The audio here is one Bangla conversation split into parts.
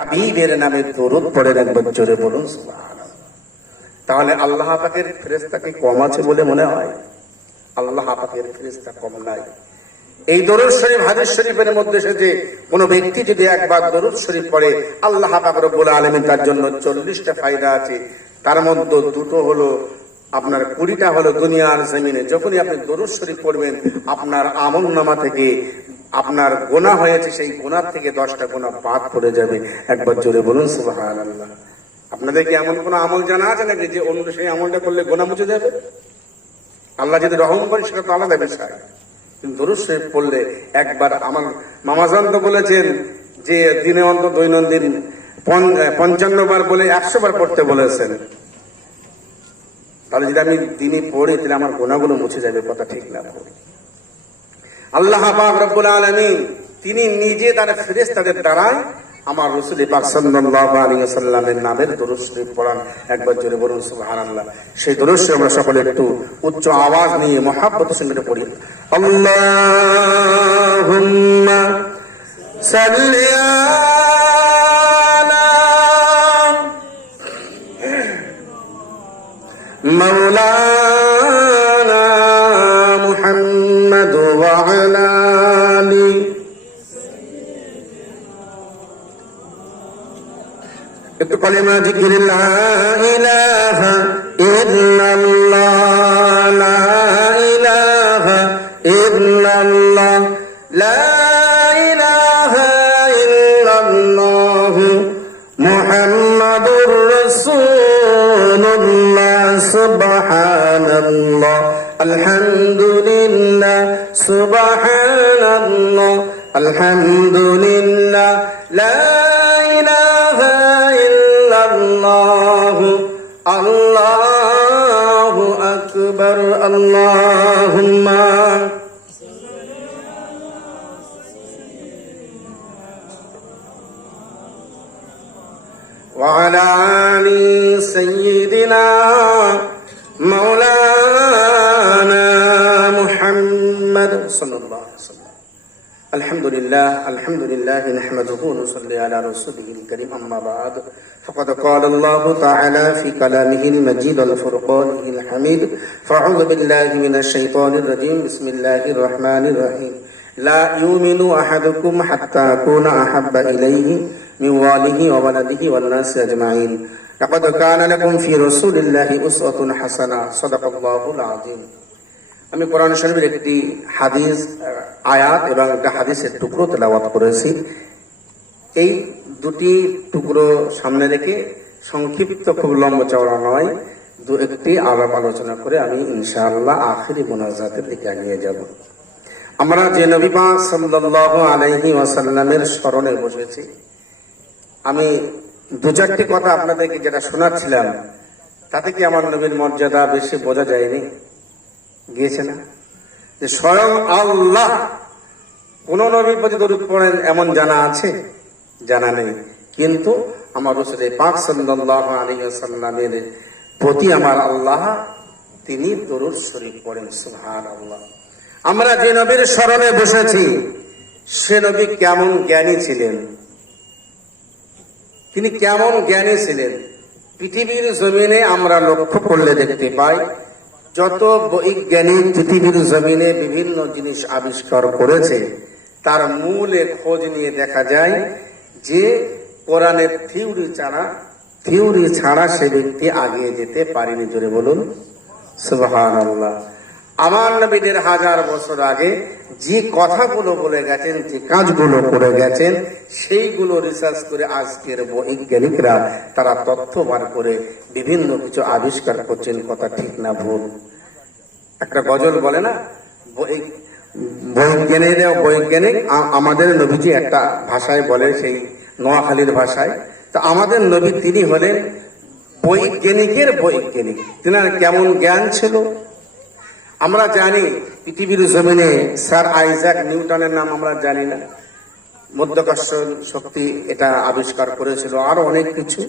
হাবিবের নামে দরুদ পড়েন, একবার জোরে বলুন সুবহানাল্লাহ। তাহলে আল্লাহ পাকের ফেরেশতা কি কম আছে বলে মনে হয়? আল্লাহ পাকের ফেরেশতা কম নাই। এই দরুদ শরীফ হাদিস শরীফের মধ্যে এসেছে, কোন ব্যক্তি যদি একবার দরুদ শরীফ পড়ে আল্লাহ পাক রব্বুল আলামিন তার জন্য 40টা ফায়দা আছে। তার মধ্যে দুটো হলো আপনার 20টা হলো দুনিয়ার জমিনে যখনই আপনি দরুদ শরীফ পড়বেন আপনার আমলনামা থেকে আপনার গুনাহ হয়েছে সেই গুনাহ থেকে 10টা গুনাহ বাদ পড়ে যাবে। একবার জোরে বলুন সুবহানাল্লাহ। আপনাদের কি এমন কোন আমল জানা আছে নাকি যে অন্য সেই আমলটা করলে গুনাহ মুছে যাবে? আল্লাহ যদি রহম করে সেটা তো আলাদা বিষয়, কিন্তু দরুদ শরীফ পড়লে একবার, আমার মামাজান তো বলেছেন যে দিনে অন্তত দৈনন্দিন 55 বার বলে 100 বার পড়তে বলেছেন। তাহলে যদি আমি দিনই পড়ি তাহলে আমার গুনাহগুলো মুছে যাবে, কথা ঠিক না? আল্লাহ পাক রব্বুল আলামিন তিনি নিজে তার ফেরেশতাদের দ্বারাই আমার রাসূল পাক সাল্লাল্লাহু আলাইহি ওয়াসাল্লামের নামের দরুদ শরীফ পড়ান। একবার জোরে বলুন সুবহানাল্লাহ। সেই দরুদ শরীফ আমরা সকলে একটু উচ্চ আওয়াজ নিয়ে মহব্বতের সঙ্গে পড়ি। আল্লাহুম্মা সাল্লি আলা মাওলানা মুহাম্মদ ওয়া আলা আলি একটু কালিমা জিকির লা ইলাহা ইল্লাল্লাহ লা ইলাহা ইল্লাল্লাহ লা ইলাহা ইল্লাল্লাহ মুহাম্মাদুর রাসূলুল্লাহ সুবহানাল্লাহ আলহামদুলিল্লাহ সুবহানাল্লাহ আলহামদুলিল্লাহ লা ইলাহা ইল্লাল্লাহ আল্লাহু আকবার আল্লাহুম্মা ওয়া আলা আলি সাইয়্যিদিনা মাওলানা মুহাম্মদ সাল্লাল্লাহু আলাইহি ওয়াসাল্লাম। আলহামদুলিল্লাহ আলহামদুলিল্লাহ নাহমাদুহু ওয়া নুসাল্লি আলা রাসূলিহিল কারীম, আম্মা বা'দ। ফাকাদ ক্বালা আল্লাহু তাআলা ফি কালামিহিল মাজিদ ওয়াল ফুরকানিল হামিদ। ফাআউযু বিল্লাহি মিনাশ শাইতানির রাজীম। বিসমিল্লাহির রহমানির রহিম। লা ইউমিনু আহাদুকুম হাত্তা আকুনা আহাব্বা ইলাইহি মিন ওয়ালিহি ওয়া ওয়ালাদিহি ওয়ান নাসি আজমাইন। লাকাদ কানা লাকুম ফি রাসূলিল্লাহি উসওয়াতুন হাসানাহ। সাদাকাল্লাহুল আযীম। আমি কোরআন শরীফের একটি হাদিস আয়াত এবং একটা হাদিসের টুকরো তেলাওয়াত করেছি। এই দুটি টুকরো সামনে রেখে সংক্ষিপ্ত, খুব লম্বা চওড়া নয়, দু একটি আলাপ আলোচনা করে আমি ইনশাআল্লাহ আখিরি মোনাজাতের দিকে এগিয়ে যাব। আমরা যে নবী পাক সাল্লাল্লাহু আলাইহি ওয়াসাল্লামের স্মরণে বসেছি, আমি দু চারটি কথা আপনাদেরকে যেটা শোনাচ্ছিলাম তাতে কি আমার নবীর মর্যাদা বেশি বোঝা যায়নি? গিয়েছে না? যে স্বয়ং আল্লাহ কোন নবীর প্রতি দরুদ পড়েন এমন জানা আছে? জানা নেই। কিন্তু আমার রাসূল পাক সাল্লাল্লাহু আলাইহি ওয়াসাল্লামের প্রতি আমার আল্লাহ তিনি দরুদ শরীফ পড়েন। সুবহানাল্লাহ। আমরা যে নবীর স্মরণে বসেছি সে নবী কেমন জ্ঞানী ছিলেন, তিনি কেমন জ্ঞানী ছিলেন পৃথিবীর জমিনে আমরা লক্ষ্য করলে দেখতে পাই। যত বৈজ্ঞানিক পৃথিবীর জমিনে বিভিন্ন জিনিস আবিষ্কার করেছে তার মূলে খোঁজ নিয়ে দেখা যায় যে কোরআনের থিওরি ছাড়া সে ব্যক্তি আগিয়ে যেতে পারেনি। জোরে বলুন সুবহানাল্লাহ। আমার নবীদের 1000 বছর আগে যে কথাগুলো বলে গেছেন, যে কাজগুলো করে গেছেন, সেইগুলো রিসার্চ করে আজকের বৈজ্ঞানিকরা তারা তথ্য বার করে বিভিন্ন কিছু আবিষ্কার করছেন। কথা ঠিক না ভুল? একটা গজল বলে না, বৈজ্ঞানিক আমাদের নবীজি একটা ভাষায় বলে, সেই নোয়াখালীর ভাষায়। তো আমাদের নবী তিনি হলেন বৈজ্ঞানিকের বৈজ্ঞানিক। তিনার কেমন জ্ঞান ছিল আমরা জানি। পৃথিবীর জমিনে স্যার আইজাক নিউটনের নাম আমরা জানি না, মাধ্যাকর্ষণ শক্তি এটা আবিষ্কার করেছিল, আরো অনেক কিছু।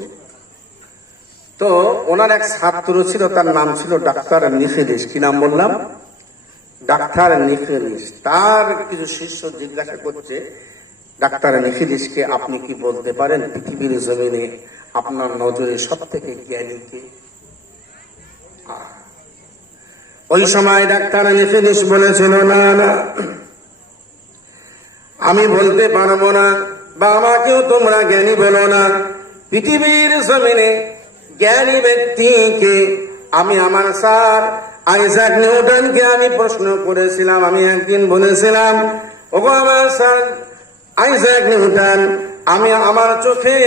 তো ওনার এক ছাত্র ছিল, তার নাম ছিল ডাক্তার নিখিলিস। কি নাম বললাম? ডাক্তার নিখিলিস। তার কিছু শিষ্য জিজ্ঞাসা করছে ডাক্তার নিখিলিসকে আপনি কি বলতে পারেন পৃথিবীর জমিনে আপনার নজরে সব থেকে জ্ঞানী কে? ওই সময় ডাক্তার নিখিলিস বলেছিল, না না, আমি বলতে পারবো না, বা আমাকেও তোমরা জ্ঞানী বলো না। পৃথিবীর জমিনে জ্ঞানী ব্যক্তিকে আমি আমার স্যার আইজাক নিউটনকে আমি প্রশ্ন করেছিলাম। আমি একদিন বলেছিলাম, ওগো আমার স্যার আইজাক নিউটন, আমি আমার চোখে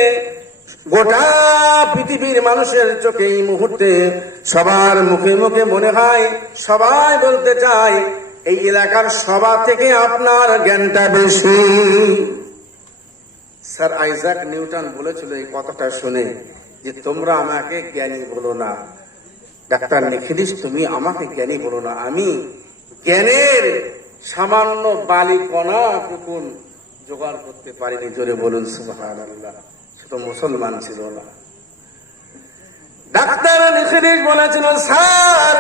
গোটা পৃথিবীর মানুষের চোখে এই মুহূর্তে সবার মুখে মুখে মনে হয়, সবাই বলতে চায় এই এলাকার সবার থেকে আপনার জ্ঞানটা বেশি। স্যার আইজাক নিউটন বলেছিল এই কথাটা শুনে যে তোমরা আমাকে জ্ঞানী বলো না, ডাক্তার নিখিলিস তুমি আমাকে জ্ঞানী বলো না, আমি জ্ঞানের সামান্য বালিকণা টুকুন জোগাড় করতে পারিনি। জোরে বলুন সুবহানাল্লাহ। সে তো মুসলমান ছিল না। ডাক্তার নিখিলিস বলেছিল, স্যার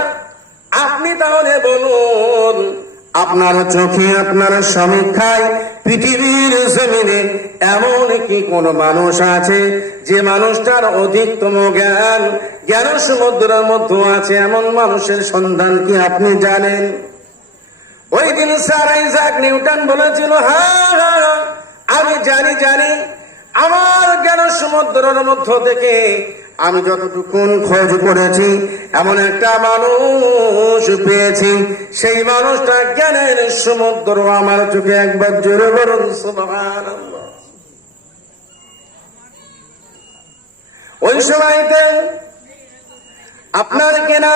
আপনি তাহলে বলুন, আপনার চোখে আপনার সমীক্ষায় পৃথিবীর জমিনে এমন কি কোন মানুষ আছে যে মানুষটার অধিকতম জ্ঞান জ্ঞান সমুদ্রের মধ্যে আছে, এমন মানুষের সন্ধান কি আপনি জানেন? ওই দিন স্যার আইজাক নিউটন বলেছিল, হ্যাঁ আমি জানি জানি, আমার জ্ঞান সমুদ্রের মধ্য থেকে আমি যতটুকুন খোঁজ করেছি এমন একটা মানুষ পেয়েছি, সেই মানুষটা জ্ঞানের সমুদ্র আমার চোখে। একবার জোরে বলুন সুবহানাল্লাহ। ওই সময়তে আপনার কেনা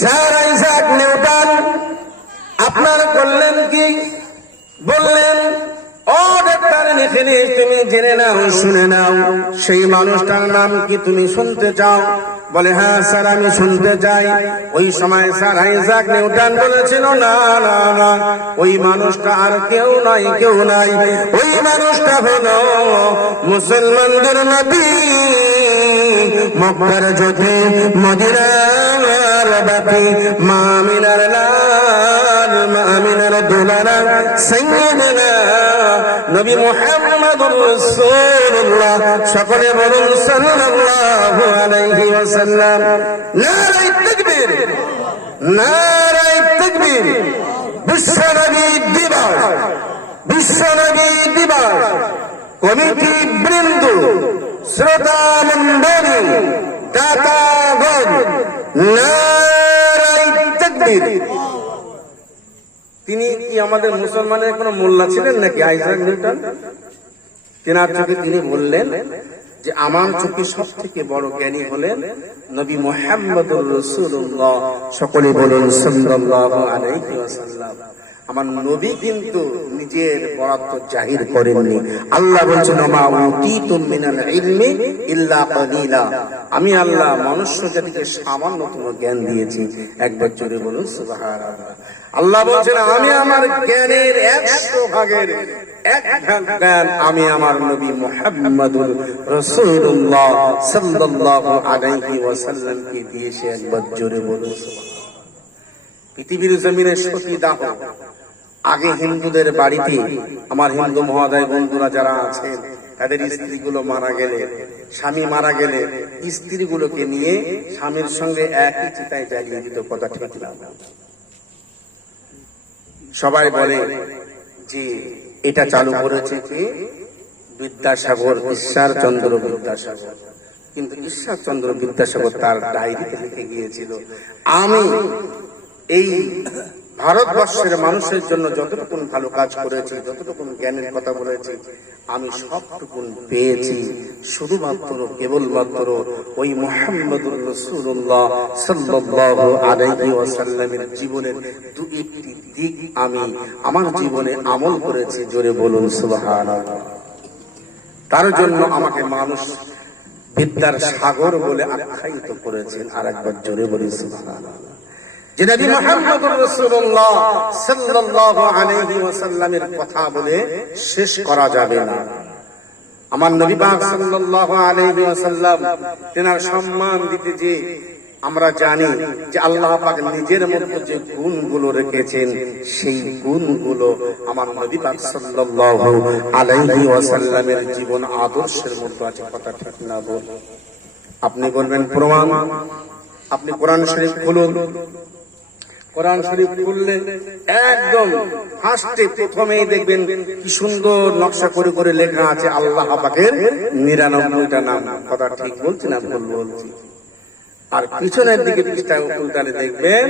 স্যার আইজাক নিউটন আপনার করলেন কি? বললেন, ও ডাক্তার নিখিলিস তুমি জেনে নাও, শুনে নাও, সেই মানুষটার নাম কি তুমি শুনতে চাও? বলে, হ্যাঁ স্যার আমি শুনতে চাই। ওই সময় স্যার আইজাক নিউটন বলেছিল, না না না, ওই মানুষটা আর কেউ নাই, কেউ নাই, ওই মানুষটা হলো মুসলমানদের নবী, মক্কার জ্যোতি, মদিনার বাতি, মা আমিনার লাল, মা আমিনার দুলারা, সাইয়্যিদুনা নবী মুহাম্মদুর রাসূলুল্লাহ। সকলে বলুন সাল্লাল্লাহু আলাইহি ওয়াসাল্লাম। নারে তাকবীর, নারে তাকবীর। বিশ্বনবী দিবস, বিশ্বনবী দিবস কমিটি বৃন্দ, শ্রোতা মণ্ডলী, দাতাগণ, নারে তাকবীর। তিনি কি আমাদের মুসলমানের কোন মোল্লা ছিলেন নাকি আইজাক নিউটন? তেনার চোখে তিনি বললেন যে আমার চোখে সব থেকে বড় জ্ঞানী হলেন নবী মুহাম্মদুর রাসূলুল্লাহ। সকলে বলুন সাল্লাল্লাহু আলাইহি ওয়াসাল্লাম। আমার নবী কিন্তু নিজের বরাত জাহির করেননি। আল্লাহ বলেছেন, মা উতীতুম মিনাল ইলমি ইল্লা কালিলা, আমি আল্লাহ মনুষ্য জাতিকে সামান্যতম জ্ঞান দিয়েছি। একবার জোরে বলুন সুবহানাল্লাহ। আল্লাহ বলেছেন, আমি আমার জ্ঞানের 100 ভাগের 1 ভাগ জ্ঞান আমি আমার নবী মুহাম্মদুর রাসূলুল্লাহ সাল্লাল্লাহু আলাইহি ওয়াসাল্লামকে দিয়েছি। একবার জোরে বলুন সুবহানাল্লাহ। পৃথিবীর জমিনে সতীদাহ আগে হিন্দুদের বাড়িতে, আমার হিন্দু মহোদয় বন্ধুরা যারা আছেন, তাদের স্ত্রীগুলো মারা গেলে, স্বামী মারা গেলে স্ত্রীগুলোকে নিয়ে স্বামীর সঙ্গে একই চিতায় জ্বালিয়ে দিত। কথা ঠিক না? সবাই বলে যে এটা চালু করেছে কি বিদ্যাসাগর, ঈশ্বরচন্দ্র বিদ্যাসাগর। কিন্তু ঈশ্বরচন্দ্র বিদ্যাসাগর তার ডায়েরিতে লিখে গিয়েছিল, আমি এই ভারতবর্ষের মানুষের জন্য যতটুকু ভালো কাজ করেছি, যতটুকু জ্ঞানের কথা বলেছি, আমি সবটুকু পেয়েছি শুধুমাত্র কেবলমাত্র ওই মুহাম্মদুর রাসূলুল্লাহ সাল্লাল্লাহু আলাইহি ওয়াসাল্লামের জীবনের 2টি দিক আমি আমার জীবনে আমল করেছি। জোরে বলুন সুবহানাল্লাহ। তার জন্য আমাকে মানুষ বিদ্যার সাগর বলে আখ্যায়িত করেছেন। আর একবার জোরে বলি সুবহানাল্লাহ। যে নবী মুহাম্মদুর রাসূলুল্লাহ সাল্লাল্লাহু আলাইহি ওয়াসাল্লামের কথা বলে শেষ করা যাবে না। আমার নবী পাক সাল্লাল্লাহু আলাইহি ওয়াসাল্লাম তেনার সম্মান দিতে যে আমরা জানি যে আল্লাহ পাক নিজের মধ্যে যে গুণগুলো রেখেছেন সেই গুণগুলো আমার নবী পাক সাল্লাল্লাহু আলাইহি ওয়াসাল্লামের জীবন আদর্শের মধ্যে আছে। কথা ঠিক না বল? আপনি বলবেন প্রমাণ। আপনি কোরআন শরীফ খুলুন। কোরআন শরীফ খুললে একদম ফার্স্টে প্রথমেই দেখবেন কি সুন্দর নকশা করে করে লেখা আছে আল্লাহ পাকের 99টা নাম। কথা ঠিক বলছি না ভুল বলছি? আর পিছনের দিকে পৃষ্ঠা উল্টালে দেখবেন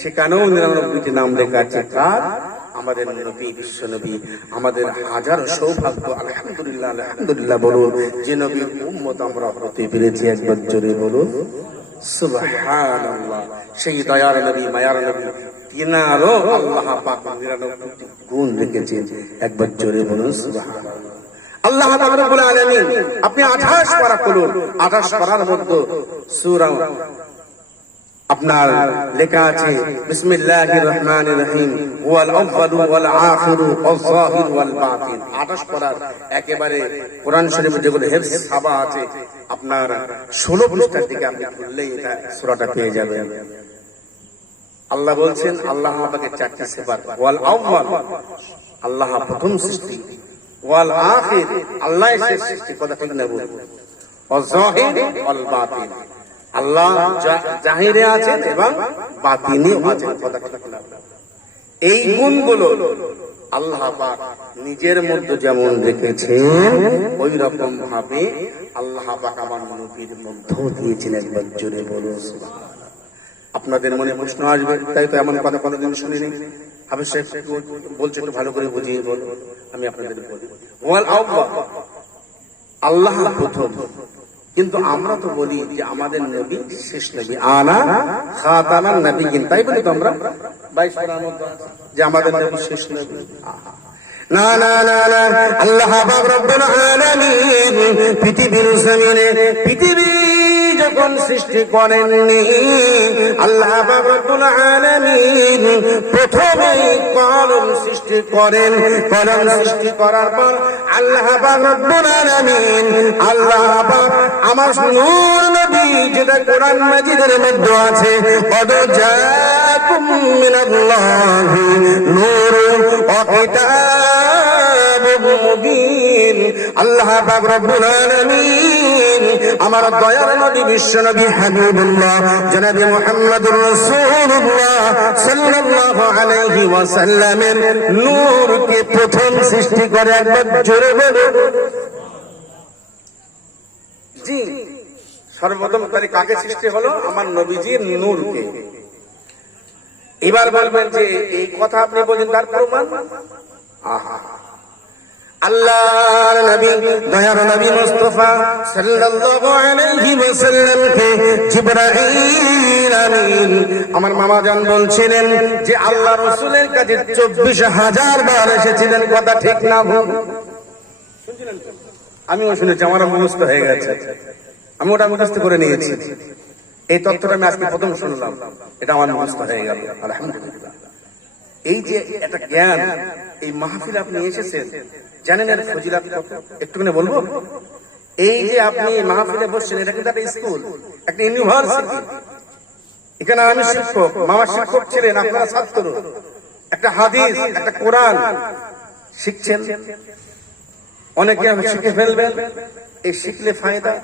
সেখানেও 99টি নাম লেখা আছে। কার? আমাদের নবী, বিশ্ব নবী। আমাদের হাজার সৌভাগ্য, আলহামদুলিল্লাহ আলহামদুলিল্লাহ বলুন, যে নবীর উম্মত আমরা হতে পেরেছি। একবার জোরে বলুন সুবহানাল্লাহ। সেই দয়ার নবী, মায়ার নবী, তিনারও আল্লাহ পাক 99টি গুণ রেখেছেন। একবার জোরে বলুন সুবহানাল্লাহ। আল্লাহ পাক রব্বুল আলামিন, আপনি 28 পারা খুলুন। 28 পারার মধ্যে সূরা আপনার লেখা আছে বিসমিল্লাহির রহমানির রহিম, ওয়াল আউয়ালু ওয়াল আখিরু ওয়াল যাহির ওয়াল বাতিন। 28 পারার একেবারে কোরআন শরীফে যেগুলো হেফজ সাবা আছে, আপনার 16 পৃষ্ঠার দিকে আপনি খুললেই এটা সূরাটা পেয়ে যাবেন। আল্লাহ বলছেন আল্লাহ পাকের 4টি সিফাত। ওয়াল আউয়াল, আল্লাহ প্রথম সৃষ্টি। ওয়াল আখির, আল্লাহ শেষ সৃষ্টি। কথা ঠিক না বলুন? ওয়াল যাহির ওয়াল বাতিন, আল্লাহ জাহিরে আছেন এবং বাতিনেও আছেন। কথা ঠিক না? এই গুণগুলো আল্লাহ পাক নিজের মধ্যে যেমন রেখেছেন ওই রকম ভাবে আল্লাহ পাক আমার নবীর মধ্যেও দিয়েছেন। একবার জোরে বলুন সুবহানাল্লাহ। আপনাদের মনে প্রশ্ন আসবে, তাই তো এমন কথা কোনোদিন শুনিনি। হাফেজ সাহেব বলছে একটু ভালো করে বুঝিয়ে বলুন। আমি আপনাদের বলি ওয়াল আউয়াল, আল্লাহ প্রথম। কিন্তু আমরা তো বলি যে আমাদের নবী শেষ নবী, আনা খাতামান নবিয়্যিন। তাই বলি তো আমরা 22 পারার মধ্যে যে আমাদের নবী শেষ নবী। না না না না, আল্লাহ পাক রব্বুল আলামিন পৃথিবীর জমিনে পৃথিবী যখন সৃষ্টি করেননি, আল্লাহ পাক রব্বুল আলামিন প্রথমেই কলম সৃষ্টি করেন। কলম সৃষ্টি করার পর আল্লাহ পাক রব্বুল আলামিন, আল্লাহ পাক আমার নূর নবী, যেটা কোরআন মাজিদের মধ্যে আছে, কদ জাআকুম মিনাল্লাহি নূরুন ওয়া কিতাবুম মুবিন। আল্লাহ পাক রব্বুল আলামিন আমার দয়ার নবী, বিশ্ব নবী হাবিবুল্লাহ জনাবে মুহাম্মদুর রাসূলুল্লাহ সাল্লাল্লাহু আলাইহি ওয়াসাল্লামের নূরকে প্রথম সৃষ্টি করে। একবার জোরে বলুন জি। সর্বপ্রথম তাহলে কাকে সৃষ্টি হলো? আমার নবীজির নূরকে। এবার বলবেন যে এই কথা আপনি বলেন তার প্রমাণ। আহা, আল্লাহর নবী, দয়ার নবী মুস্তাফা সাল্লাল্লাহু আলাইহি ওয়াসাল্লামকে জিবরাইল আমিন আমার মামা জান বলছিলেন যে আল্লাহ রাসূলের কাছে 24,000 বার এসেছিলেন। কথা ঠিক না ভুল? শুনছিলেন? আমিও শুনেছি, আমারও মুখস্থ হয়ে গেছে। আমি ওটা মুখস্থ করে নিয়েছি। এই তথ্যটা আমি আজকে প্রথম শুনলাম, এটা আমার মুখস্থ হয়ে গেল। আলহামদুলিল্লাহ। এই যে একটা জ্ঞান, এই মাহফিলে আপনি এসেছেন, জানেন এর ফজিলত কত? একটুখানি বলবো। এই যে আপনি মাহফিলে বসছেন, এটা কিন্তু একটা স্কুল, একটা ইউনিভার্সিটি। এখানে আমি শিক্ষক, মামা শিক্ষক ছিলেন, আপনারা ছাত্র। একটা হাদিস, একটা কোরআন শিখছেন। অনেকে শিখে ফেলবেন, এই শিখলে ফায়দা।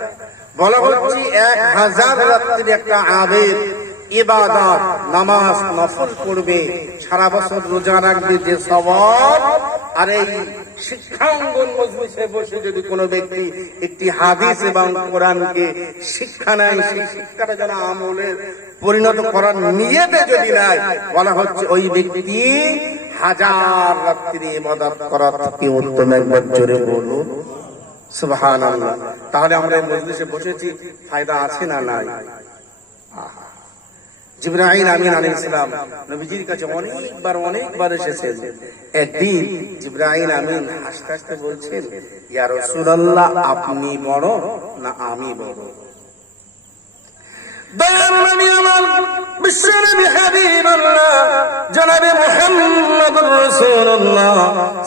বলা হচ্ছে 1000 রাত্রির একটা আবেদ ইবাদত, নামাজ নফল করবে, সারা বছর রোজা রাখবে, যে সওয়াব। আর এই শিক্ষাঙ্গন মজলিসে বসে যদি কোনো ব্যক্তি একটি হাদিস এবং কোরআনকে শিক্ষা নেয়, সেই শিক্ষাটা যেন আমলের পরিণত করার নিয়তে যদি নেয়, বলা হচ্ছে ওই ব্যক্তি 1000 রাত্রি ইবাদত করার থেকে উত্তম। একবার জোরে বলুন সুবহানাল্লাহ। তাহলে আমরা এই মজলিসে বসেছি, ফায়দা আছে না নাই? জিবরাইল আমিন আলাইহিস সালাম নবীজির কাছে অনেকবার এসেছেন। একদিন জিবরাইল আমিন হাসতে হাসতে বলছেন, ইয়া রাসূলুল্লাহ, আপনি বড় না আমি বড়? দয়ার নবী আমার, বিশ্ব নবী হাবিবুল্লাহ জনাবে মুহাম্মদুর রাসূলুল্লাহ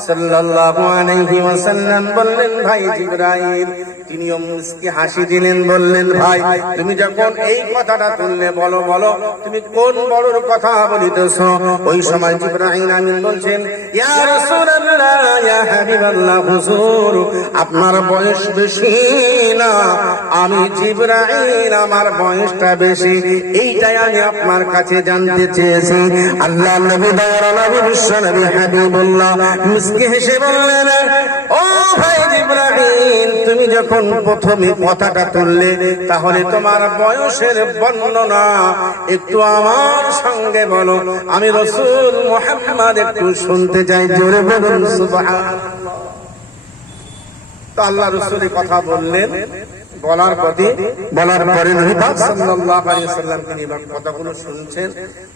সাল্লাল্লাহু আলাইহি ওয়াসাল্লাম বললেন, ভাই জিবরাইল, তিনিও মুস্কি হাসি দিলেন, বললেন ভাই তুমি যখন এই কথাটা তুললে বলো বলো তুমি কোন বড়র কথা বলিতেছ? ওই সময় জিবরাইল আমিন বলছেন, ইয়া রাসূলুল্লাহ, ইয়া হাবিবাল্লাহ, হুজুর আপনার বয়স বেশি না, আমি জিবরাইল, আমার বয়সটা বেশি, এইটাই আমি আপনার কাছে জানতে চেয়েছি। আল্লাহ নবী দয়ার নবী বিশ্ব নবী হাবিবুল্লাহ মুস্কি হেসে বললেন, ও ভাই জিবরাইল, তুমি যখন প্রথমে কথাটা তুললে তাহলে তোমার বয়সের বর্ণনা একটু আমার সঙ্গে বলো, আমি রাসূল মুহাম্মদ একটু শুনতে চাই, জোরে বলুন সুবহানাল্লাহ। তো আল্লাহ রাসূল কথা বললেন, বলার পরে নবী পাক সাল্লাল্লাহু আলাইহি ওয়াসাল্লাম তিনি কথাগুলো শুনছেন।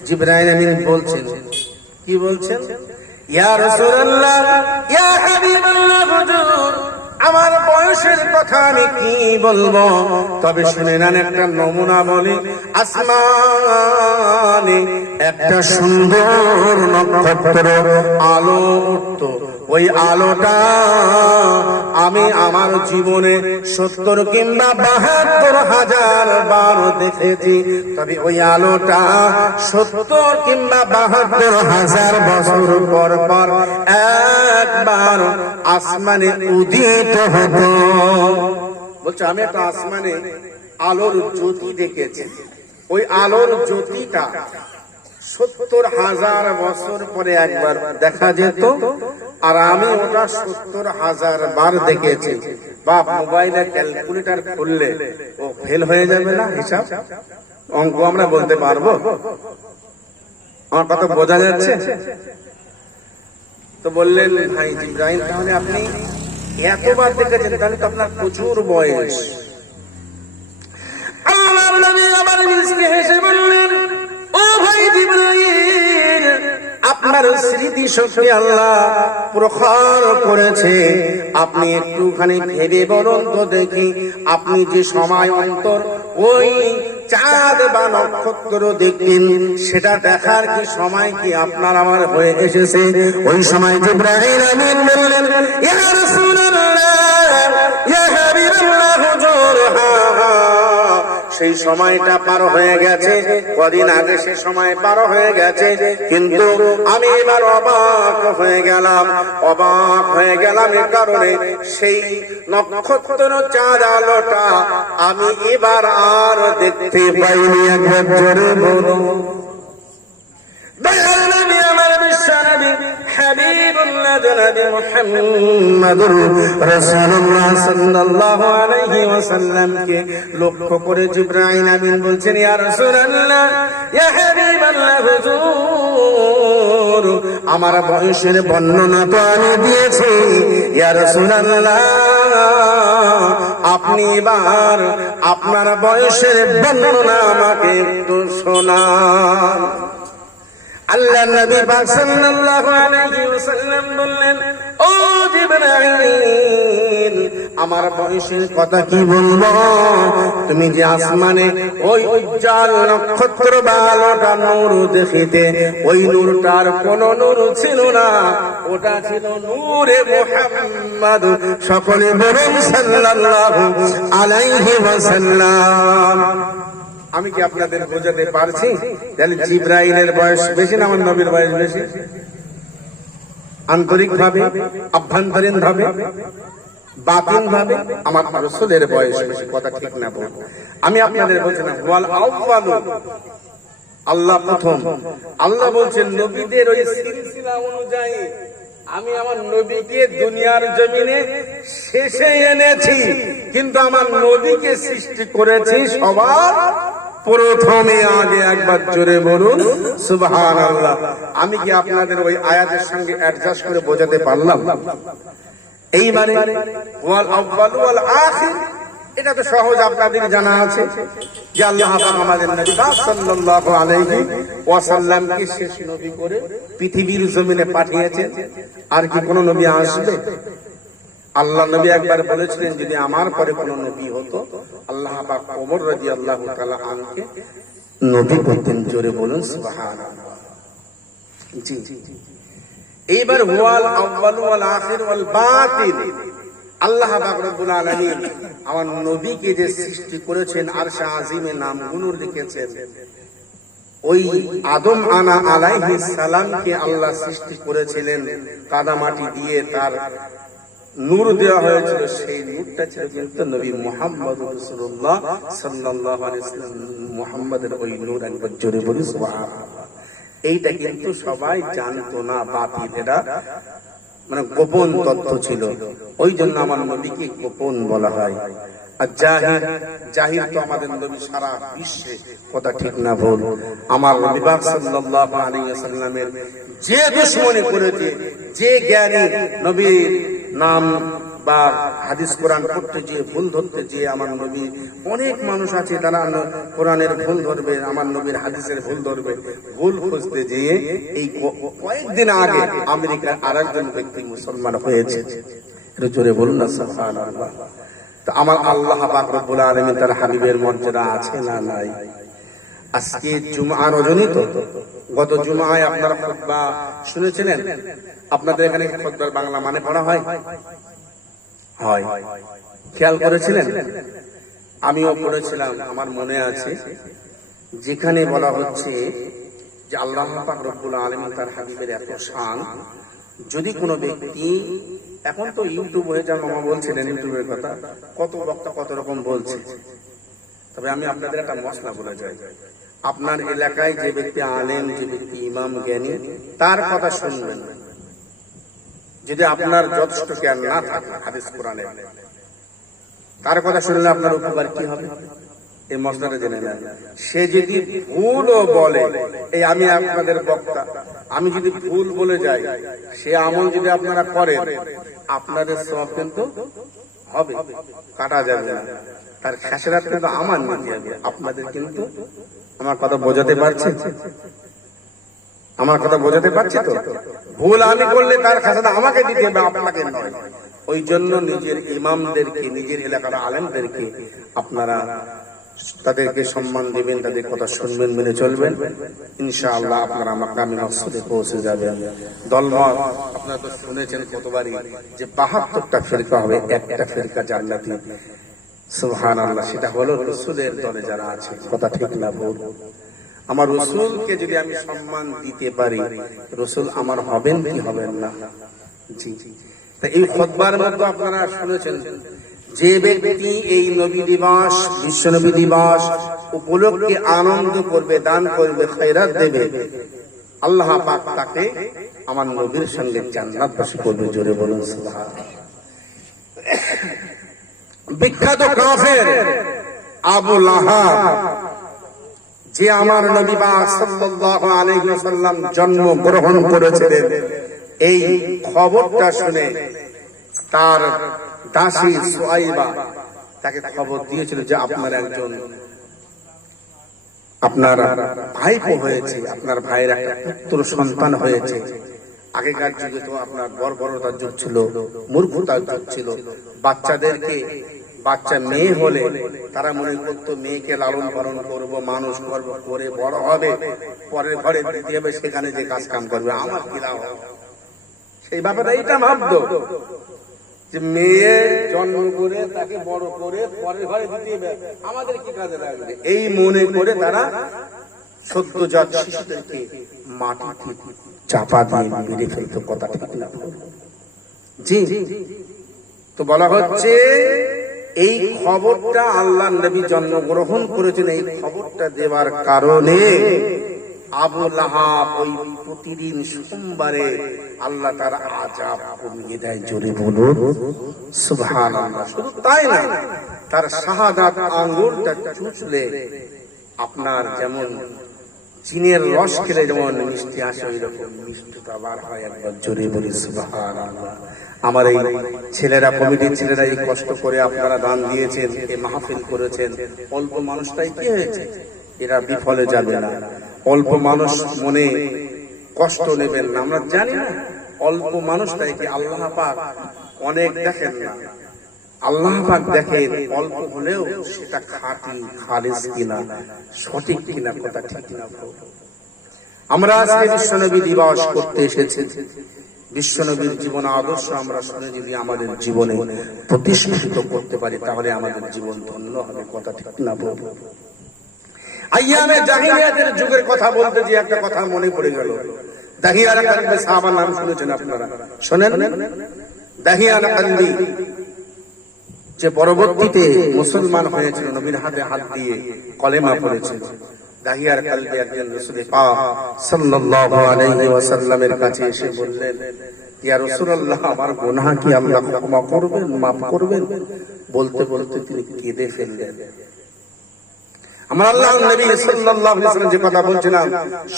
জিবরাইল আমিন বলছেন, কি বলছেন? ইয়া রাসূলুল্লাহ, ইয়া হাবিবাল্লাহ, হুজুর আমার বয়সের কথা আমি কি বলবো, তবে শুনে নেন একটা নমুনা বলি। আসমানে একটা সুন্দর নক্ষত্র আলো উঠতো, ওই আলোটা আমি আমার জীবনে 70 কিংবা 72,000 বার দেখেছি। তবে ওই আলোটা 70 কিংবা 72,000 বছর পর পর একবার আসমানে উদিত হতো। বলছে আমি একটা আসমানে আলোর জ্যোতি দেখেছি, ওই আলোর জ্যোতিটা 70,000 বছর পরে একবার দেখা যেত, আর আমি ওটা 70,000 বার দেখেছি। বা মোবাইলে ক্যালকুলেটর খুললে ও ফেল হয়ে যাবে না হিসাব, অঙ্ক আমরা বলতে পারবো? আমার কথা বোঝা যাচ্ছে? তো বললেন, ভাই জিবরাইল তাহলে আপনি এতবার দেখেছেন, তাহলে তো আপনার প্রচুর বয়স। আল্লাহর নবী আবার মিসকে হেসে বললেন, ও ভাই জিবরাইল, আপনার স্মৃতি শক্তি আল্লাহ প্রখর করেছে, আপনি একটুখানি ভেবে বলুন তো দেখি, আপনি যে সময় অন্তর ওই চাঁদ বা নক্ষত্র দেখবেন, সেটা দেখার কি সময় কি আপনার আমার হয়ে এসেছে? ওই সময় জিবরাইল আমিন বললেন, ইয়া রাসূলুল্লাহ, ইয়া হাবিবাল্লাহ, হুজুর সেই সময়টা পার হয়ে গেছে, কদিন আগে সে সময় পার হয়ে গেছে, কিন্তু আমি এবার অবাক হয়ে গেলাম এ কারণে সেই নক্ষত্র চাঁদ আলোটা আমি এবার আর দেখতে পাইনি। একবার জোরে বলো। দয়াল নবী আমার বিশ্ব নবী হাবিবুল্লাহ জনাবে মুহাম্মদুর রাসূলুল্লাহ সাল্লাল্লাহু আলাইহি ওয়াসাল্লামকে লক্ষ্য করে জিবরাইল আমিন বলছেন, ইয়া রাসূলুল্লাহ, ইয়া হাবিবাল্লাহ, হুজুর আমার বয়সের বর্ণনা তো আমি দিয়েছি, ইয়া রাসূলুল্লাহ আপনি এবার আপনার বয়সের বর্ণনা আমাকে একটু শোনান। আল্লাহ নবী পাক সাল্লাল্লাহু আলাইহি ওয়াসাল্লাম বললেন, ও জিবরাইল আমার বয়সের কথা কি বলবো, তুমি যে আসমানে ওই উজ্জ্বল নক্ষত্র বা আলোটা নূর দেখিতে, ওই নূরটার কোন নূর ছিল না, ওটা ছিল নূরে মুহাম্মদ। সকলে বলুন সাল্লাল্লাহু আলাইহি ওয়াসাল্লাম। আমি কি আপনাদের বোঝাতে পারছি? তাহলে জিবরাইলের বয়স বেশি না আমার নবীর বয়স বেশি? আন্তরিক ভাবে, আভ্যন্তরীণ ভাবে, বাতিন ভাবে আমার রাসূলের বয়স বেশি। কথা ঠিক না বল? আমি আপনাদের বলছিলাম ওয়াল আউয়ালু, আল্লাহ প্রথম। আল্লাহ বলছেন নবীদের ওই সিলসিলা অনুযায়ী আমি আমার নবীকে দুনিয়ার জমিনে শেষে এনেছি, কিন্তু আমার নবীকে সৃষ্টি করেছি সবার প্রথমে। আগে একবার জোরে বলুন সুবহানাল্লাহ। আমি কি আপনাদের ওই আয়াতের সঙ্গে অ্যাডজাস্ট করে বোঝাতে পারলাম? এইবারে ওয়াল আউয়ালু ওয়াল আখির, এটা তো সহজ, আপনাদের জানা আছে যে আল্লাহ পাক আমাদের নবী সাল্লাল্লাহু আলাইহি ওয়াসাল্লামকে শেষ নবী করে পৃথিবীর জমিনে পাঠিয়েছেন। আর কি কোন নবী আসবে? আল্লাহ নবী একবার বলেছিলেন, যদি আমার পরে কোন নবী হতো, আল্লাহ পাক ওমর রাদিয়াল্লাহু তাআলা আনহুকে নবী করতেন। জোরে বলুন সুবহানাল্লাহ। জি, এইবার ওয়াল আউয়ালু ওয়াল আখির ওয়াল বাতিন, আল্লাহ পাক রব্বুল আলামিন আমার নবীকে যে সৃষ্টি করেছেন আরশে আজিমে নামগুলো লিখেছেন, ওই আদম আলাইহিস সালামকে আল্লাহ সৃষ্টি করেছিলেন কাদামাটি দিয়ে, তার নূর দেওয়া হয়েছিল, সেই নূরটা ছিল কিন্তু নবী মুহাম্মদ রাসূলুল্লাহ সাল্লাল্লাহু আলাইহি ওয়াসাল্লাম। মুহাম্মাদের ওই নূর, একবার জোরে বলি সুবহানাল্লাহ। এইটা কিন্তু সবাই জানতো না, বাতিলেরা মানে গোপন তথ্য ছিল, ওই জন্য আমার নবীকে গোপন বলা হয়। আর জাহির তো আমাদের নবী সারা বিশ্বে, কথা ঠিক না ভুল? আমার নবী পাক সাল্লাল্লাহু আলাইহি ওয়াসাল্লামের যে দুশমনি করেছে, যে জ্ঞানী নবীর নাম বা হাদিস কোরআন পড়তে যে ভুল ধরতে যে আমার নবী, অনেক মানুষ আছে তারা কোরআনের ভুল ধরবে, আমার নবীর হাদিসের ভুল ধরবে, ভুল খুঁজতে যেয়ে এই কয়েকদিন আগে আমেরিকার আরেকজন ব্যক্তি মুসলমান হয়েছে। এটা জোরে বলুন না সুবহানাল্লাহ। তো আমার আল্লাহ পাক রব্বুল আলামিন তার হাবিবের মর্যাদা আছে না নাই? আজকে জুমআ রজনী, তো গত জুমআয় আপনারা খুতবা শুনেছিলেন। আপনাদের এখানে খুতবার বাংলা মানে পড়া হয়? হয়, খেয়াল করেছিলেন? আমিও পড়েছিলাম, আমার মনে আছে, যেখানে বলা হচ্ছে যে আল্লাহ পাক রব্বুল আলামিন তার হাবিবের এত শান, যদি কোনো ব্যক্তি, এখন তো ইউটিউব হয়ে যা মামা বলছিলেন, ইউটিউবের কথা কত বক্তা কত রকম বলছে, তবে আমি আপনাদের একটা মশলা বলে যাই, আপনার এলাকায় যে ব্যক্তি আলেম, যে ব্যক্তি ইমাম জ্ঞানী, তার কথা শুনবেন। যদি আপনার যথেষ্ট জ্ঞান না থাকে হাদিস কোরআনে, তার কথা শুনলে আপনার উপকার কি হবে? এই মশলাটা জেনে নেন। সে যদি ভুলও বলে, এই আমি আপনাদের বক্তা, আমি যদি ভুল বলে যাই, সে আমল যদি আপনারা করেন, আপনাদের সওয়াব কিন্তু হবে, কাটা যাবে না, তার খেসারত কিন্তু আমার নিতে হবে, আপনাদের কিন্তু। আমার কথা বোঝাতে পারছে? আমার কথা বোঝাতে পারছি তো? ভুল আমি করলে তার খেসারত আমাকে দিতে হবে, আপনাকে নয়। ওই জন্য নিজের ইমামদেরকে, নিজের এলাকার আলেমদেরকে আপনারা তাদেরকে সম্মান দিবেন, তাদের কথা শুনবেন, মেনে চলবেন, ইনশাআল্লাহ আপনারা মাকামে মাকসুদে পৌঁছে যাবেন। দলমত আপনারা তো শুনেছেন কতবারই যে ৭২টা ফিরকা হবে, একটা ফিরকা জান্নাতি। সুবহানাল্লাহ। সেটা হলো রাসূলের দলে যারা আছে, কথা ঠিক না ভুল? আমার রাসূলকে যদি আমি সম্মান দিতে পারি, রাসূল আমার হবেন কি হবেন না? জি। তা এই খুতবার মধ্যে আপনারা শুনেছেন, যে ব্যক্তি এই নবী দিবস, বিশ্ব নবী দিবস উপলক্ষে আনন্দ করবে, দান করবে, খয়রাত দেবে, আল্লাহ পাক তাকে আমার নবীর সঙ্গে জান্নাতবাসী করবে। জোরে বলুন সুবহানাল্লাহ। বিখ্যাত কাফের আবু লাহাব, যে আমার নবী পাক সাল্লাল্লাহু আলাইহি ওয়াসাল্লাম জন্ম গ্রহণ করেছিলেন, এই খবরটা শুনে তার দাসী সুয়াইবা তাকে খবর দিয়েছিল যে আপনার একজন, আপনার ভাইপো হয়েছে, আপনার ভাইয়ের একটা পুত্র সন্তান হয়েছে। আগেকার যুগে তো আপনার বর্বরতার যুগ ছিল, মূর্খতার যুগ ছিল। বাচ্চাদেরকে, বাচ্চা মেয়ে হলে তারা মনে করতো মেয়েকে লালন পালন করবো, মানুষ করবো, করে বড় হবে, পরের ঘরে দিতে হবে, সেখানে যে কাজ কাম করবে, আমার কি লাভ? সেই ব্যাপারে এইটা ভাবতো যে মেয়ে জন্ম করে তাকে বড় করে পরের ঘরে দিতে হবে, আমাদের কি কাজে লাগবে? এই মনে করে তারা সদ্যজাত শিশুদেরকে মাটিতে চাপা দিয়ে মেরে ফেলতো, কথা ঠিক না? জি। তো বলা হচ্ছে এই খবরটা আল্লাহ নবী জন্মগ্রহণ করেছেন, এই খবরটা দেওয়ার কারণে আবু লাহাব ওই প্রতিদিন সোমবারে আল্লাহ তার আযাব কমিয়ে দেয়। জোরে বলুন সুবহানাল্লাহ। শুধু তাই না, তার শাহাদাত আঙ্গুলটা চুষলে আপনার যেমন চিনের রস খেলে যেমন মিষ্টি আসে, ওই রকম মিষ্টিটা বার হয়। একবার জোরে বলি সুবহানাল্লাহ। আমার এই ছেলেরা, কমিটির ছেলেরা এই কষ্ট করে আপনারা দান দিয়েছেন, এই মাহফিল করেছেন, অল্প মানুষটাই কি হয়েছে? এরা বিফলে যাবে না। অল্প মানুষ মনে কষ্ট নেবেন না, আমরা জানি না। অল্প মানুষটাই কি আল্লাহ পাক অনেক দেখেন না, আল্লাহ পাক দেখেন অল্প হলেও সেটা খাঁটি, খালিস কিনা, সঠিক কিনা, কথা ঠিক না? আমরা আজকে বিশ্ব নবী দিবস করতে এসেছি, বিশ্বনবীর জীবন আদর্শ আমরা শুনে যদি আমাদের জীবনে প্রতিষ্ঠিত করতে পারি তাহলে আমাদের জীবন ধন্য হবে। কথা ঠিক না বলব? আইয়ামে জাহিলিয়াতের যুগের কথা বলতে যে একটা কথা মনে পড়ে গেল। দাহিয়ানা কালবি সাহাবার নাম শুনেছেন আপনারা? শোনেন? দাহিয়ানা কালবি যে পরবর্তীতে মুসলমান হয়েছিল, নবীর হাতে হাত দিয়ে কলেমা পড়েছিল। দাহিয়ার কালবি একজন রাসূল পাক সাল্লাল্লাহু আলাইহি ওয়াসাল্লামের কাছে এসে বললেন, ইয়া রাসূলুল্লাহ, আমার গুনাহ কি আল্লাহ ক্ষমা করবেন, মাফ করবেন? বলতে বলতে তিনি কেঁদে ফেললেন। আমার আল্লাহর নবী সাল্লাল্লাহু আলাইহি ওয়াসাল্লাম যে কথা বলছিলাম,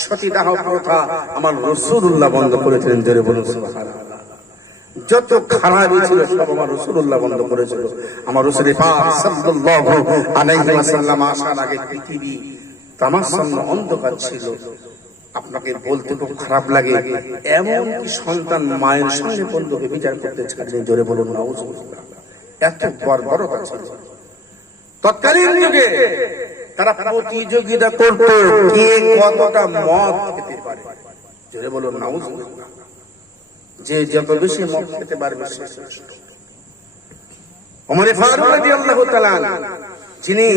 সতীদাহ প্রথা আমার রাসূলুল্লাহ বন্ধ করেছিলেন। জোরে বলুন সুবহানাল্লাহ। যত খারাপই ছিল সব আমার রাসূলুল্লাহ বন্ধ করেছিল। আমার রাসূল পাক সাল্লাল্লাহু আলাইহি ওয়াসাল্লাম আসার আগে পৃথিবী তামাশান্ন অন্ধকার ছিল। আপনাকে বলতে খুব খারাপ লাগে, এমন কি সন্তান মায়ের সামনে বন্ধ হয়ে বিচার করতে ছাড়লেন। জোরে বলুন নাউজুবিল্লাহ। এত বর্বরতা ছিল। তৎকালীন যুগে তারা প্রতিযোগিতা করত কে কতটা মদ খেতে পারে। জোরে বলুন নাউজুবিল্লাহ। যে যত বেশি মদ খেতে পারবে সে শ্রেষ্ঠ। ওমর ফারুক রাদিয়াল্লাহু তাআলা যিনি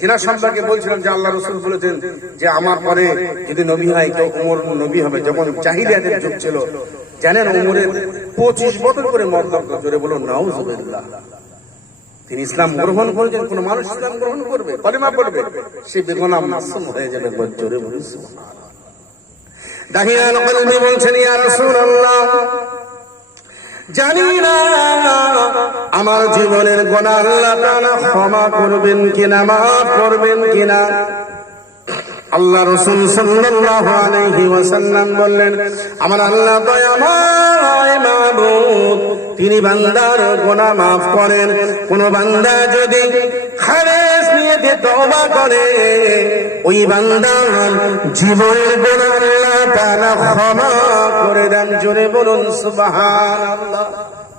যিনার সম্পর্কে বলছিলাম যে আল্লাহ রাসূল বলেছেন যে আমার পরে যদি নবী হয় তো ওমর নবী হবে। যখন জাহিলিয়াতের যুগ ছিল, জানেন ওমরের 25 বোতল করে মদ লাগতো। জোরে বলুন নাউজুবিল্লাহ। তিনি ইসলাম গ্রহণ করেছেন। কোন মানুষ ইসলাম গ্রহণ করবে, কলেমা পড়বে, সে বেগুনাহ মাসুম হয়ে যাবে। জোরে বলুন সুবহানাল্লাহ। দাহিয়াল কলবি বলছেন, ইয়া রাসূলুল্লাহ, জানি না আমার জীবনের গুনাহ আল্লাহ তাআলা ক্ষমা করবেন কিনা, মাফ করবেন কিনা। আল্লাহ রাসূল সাল্লাল্লাহু আলাইহি ওয়াসাল্লাম বললেন, আমার আল্লাহ দয়াময় মাবুদ, তিনি বান্দার গুনাহ মাফ করেন। কোন বান্দা যদি খালেস নিয়তে তওবা করে, ওই বান্দার জীবনের গুনাহ আল্লাহ তাআলা ক্ষমা করে দেন। জোরে বলুন সুবহানাল্লাহ।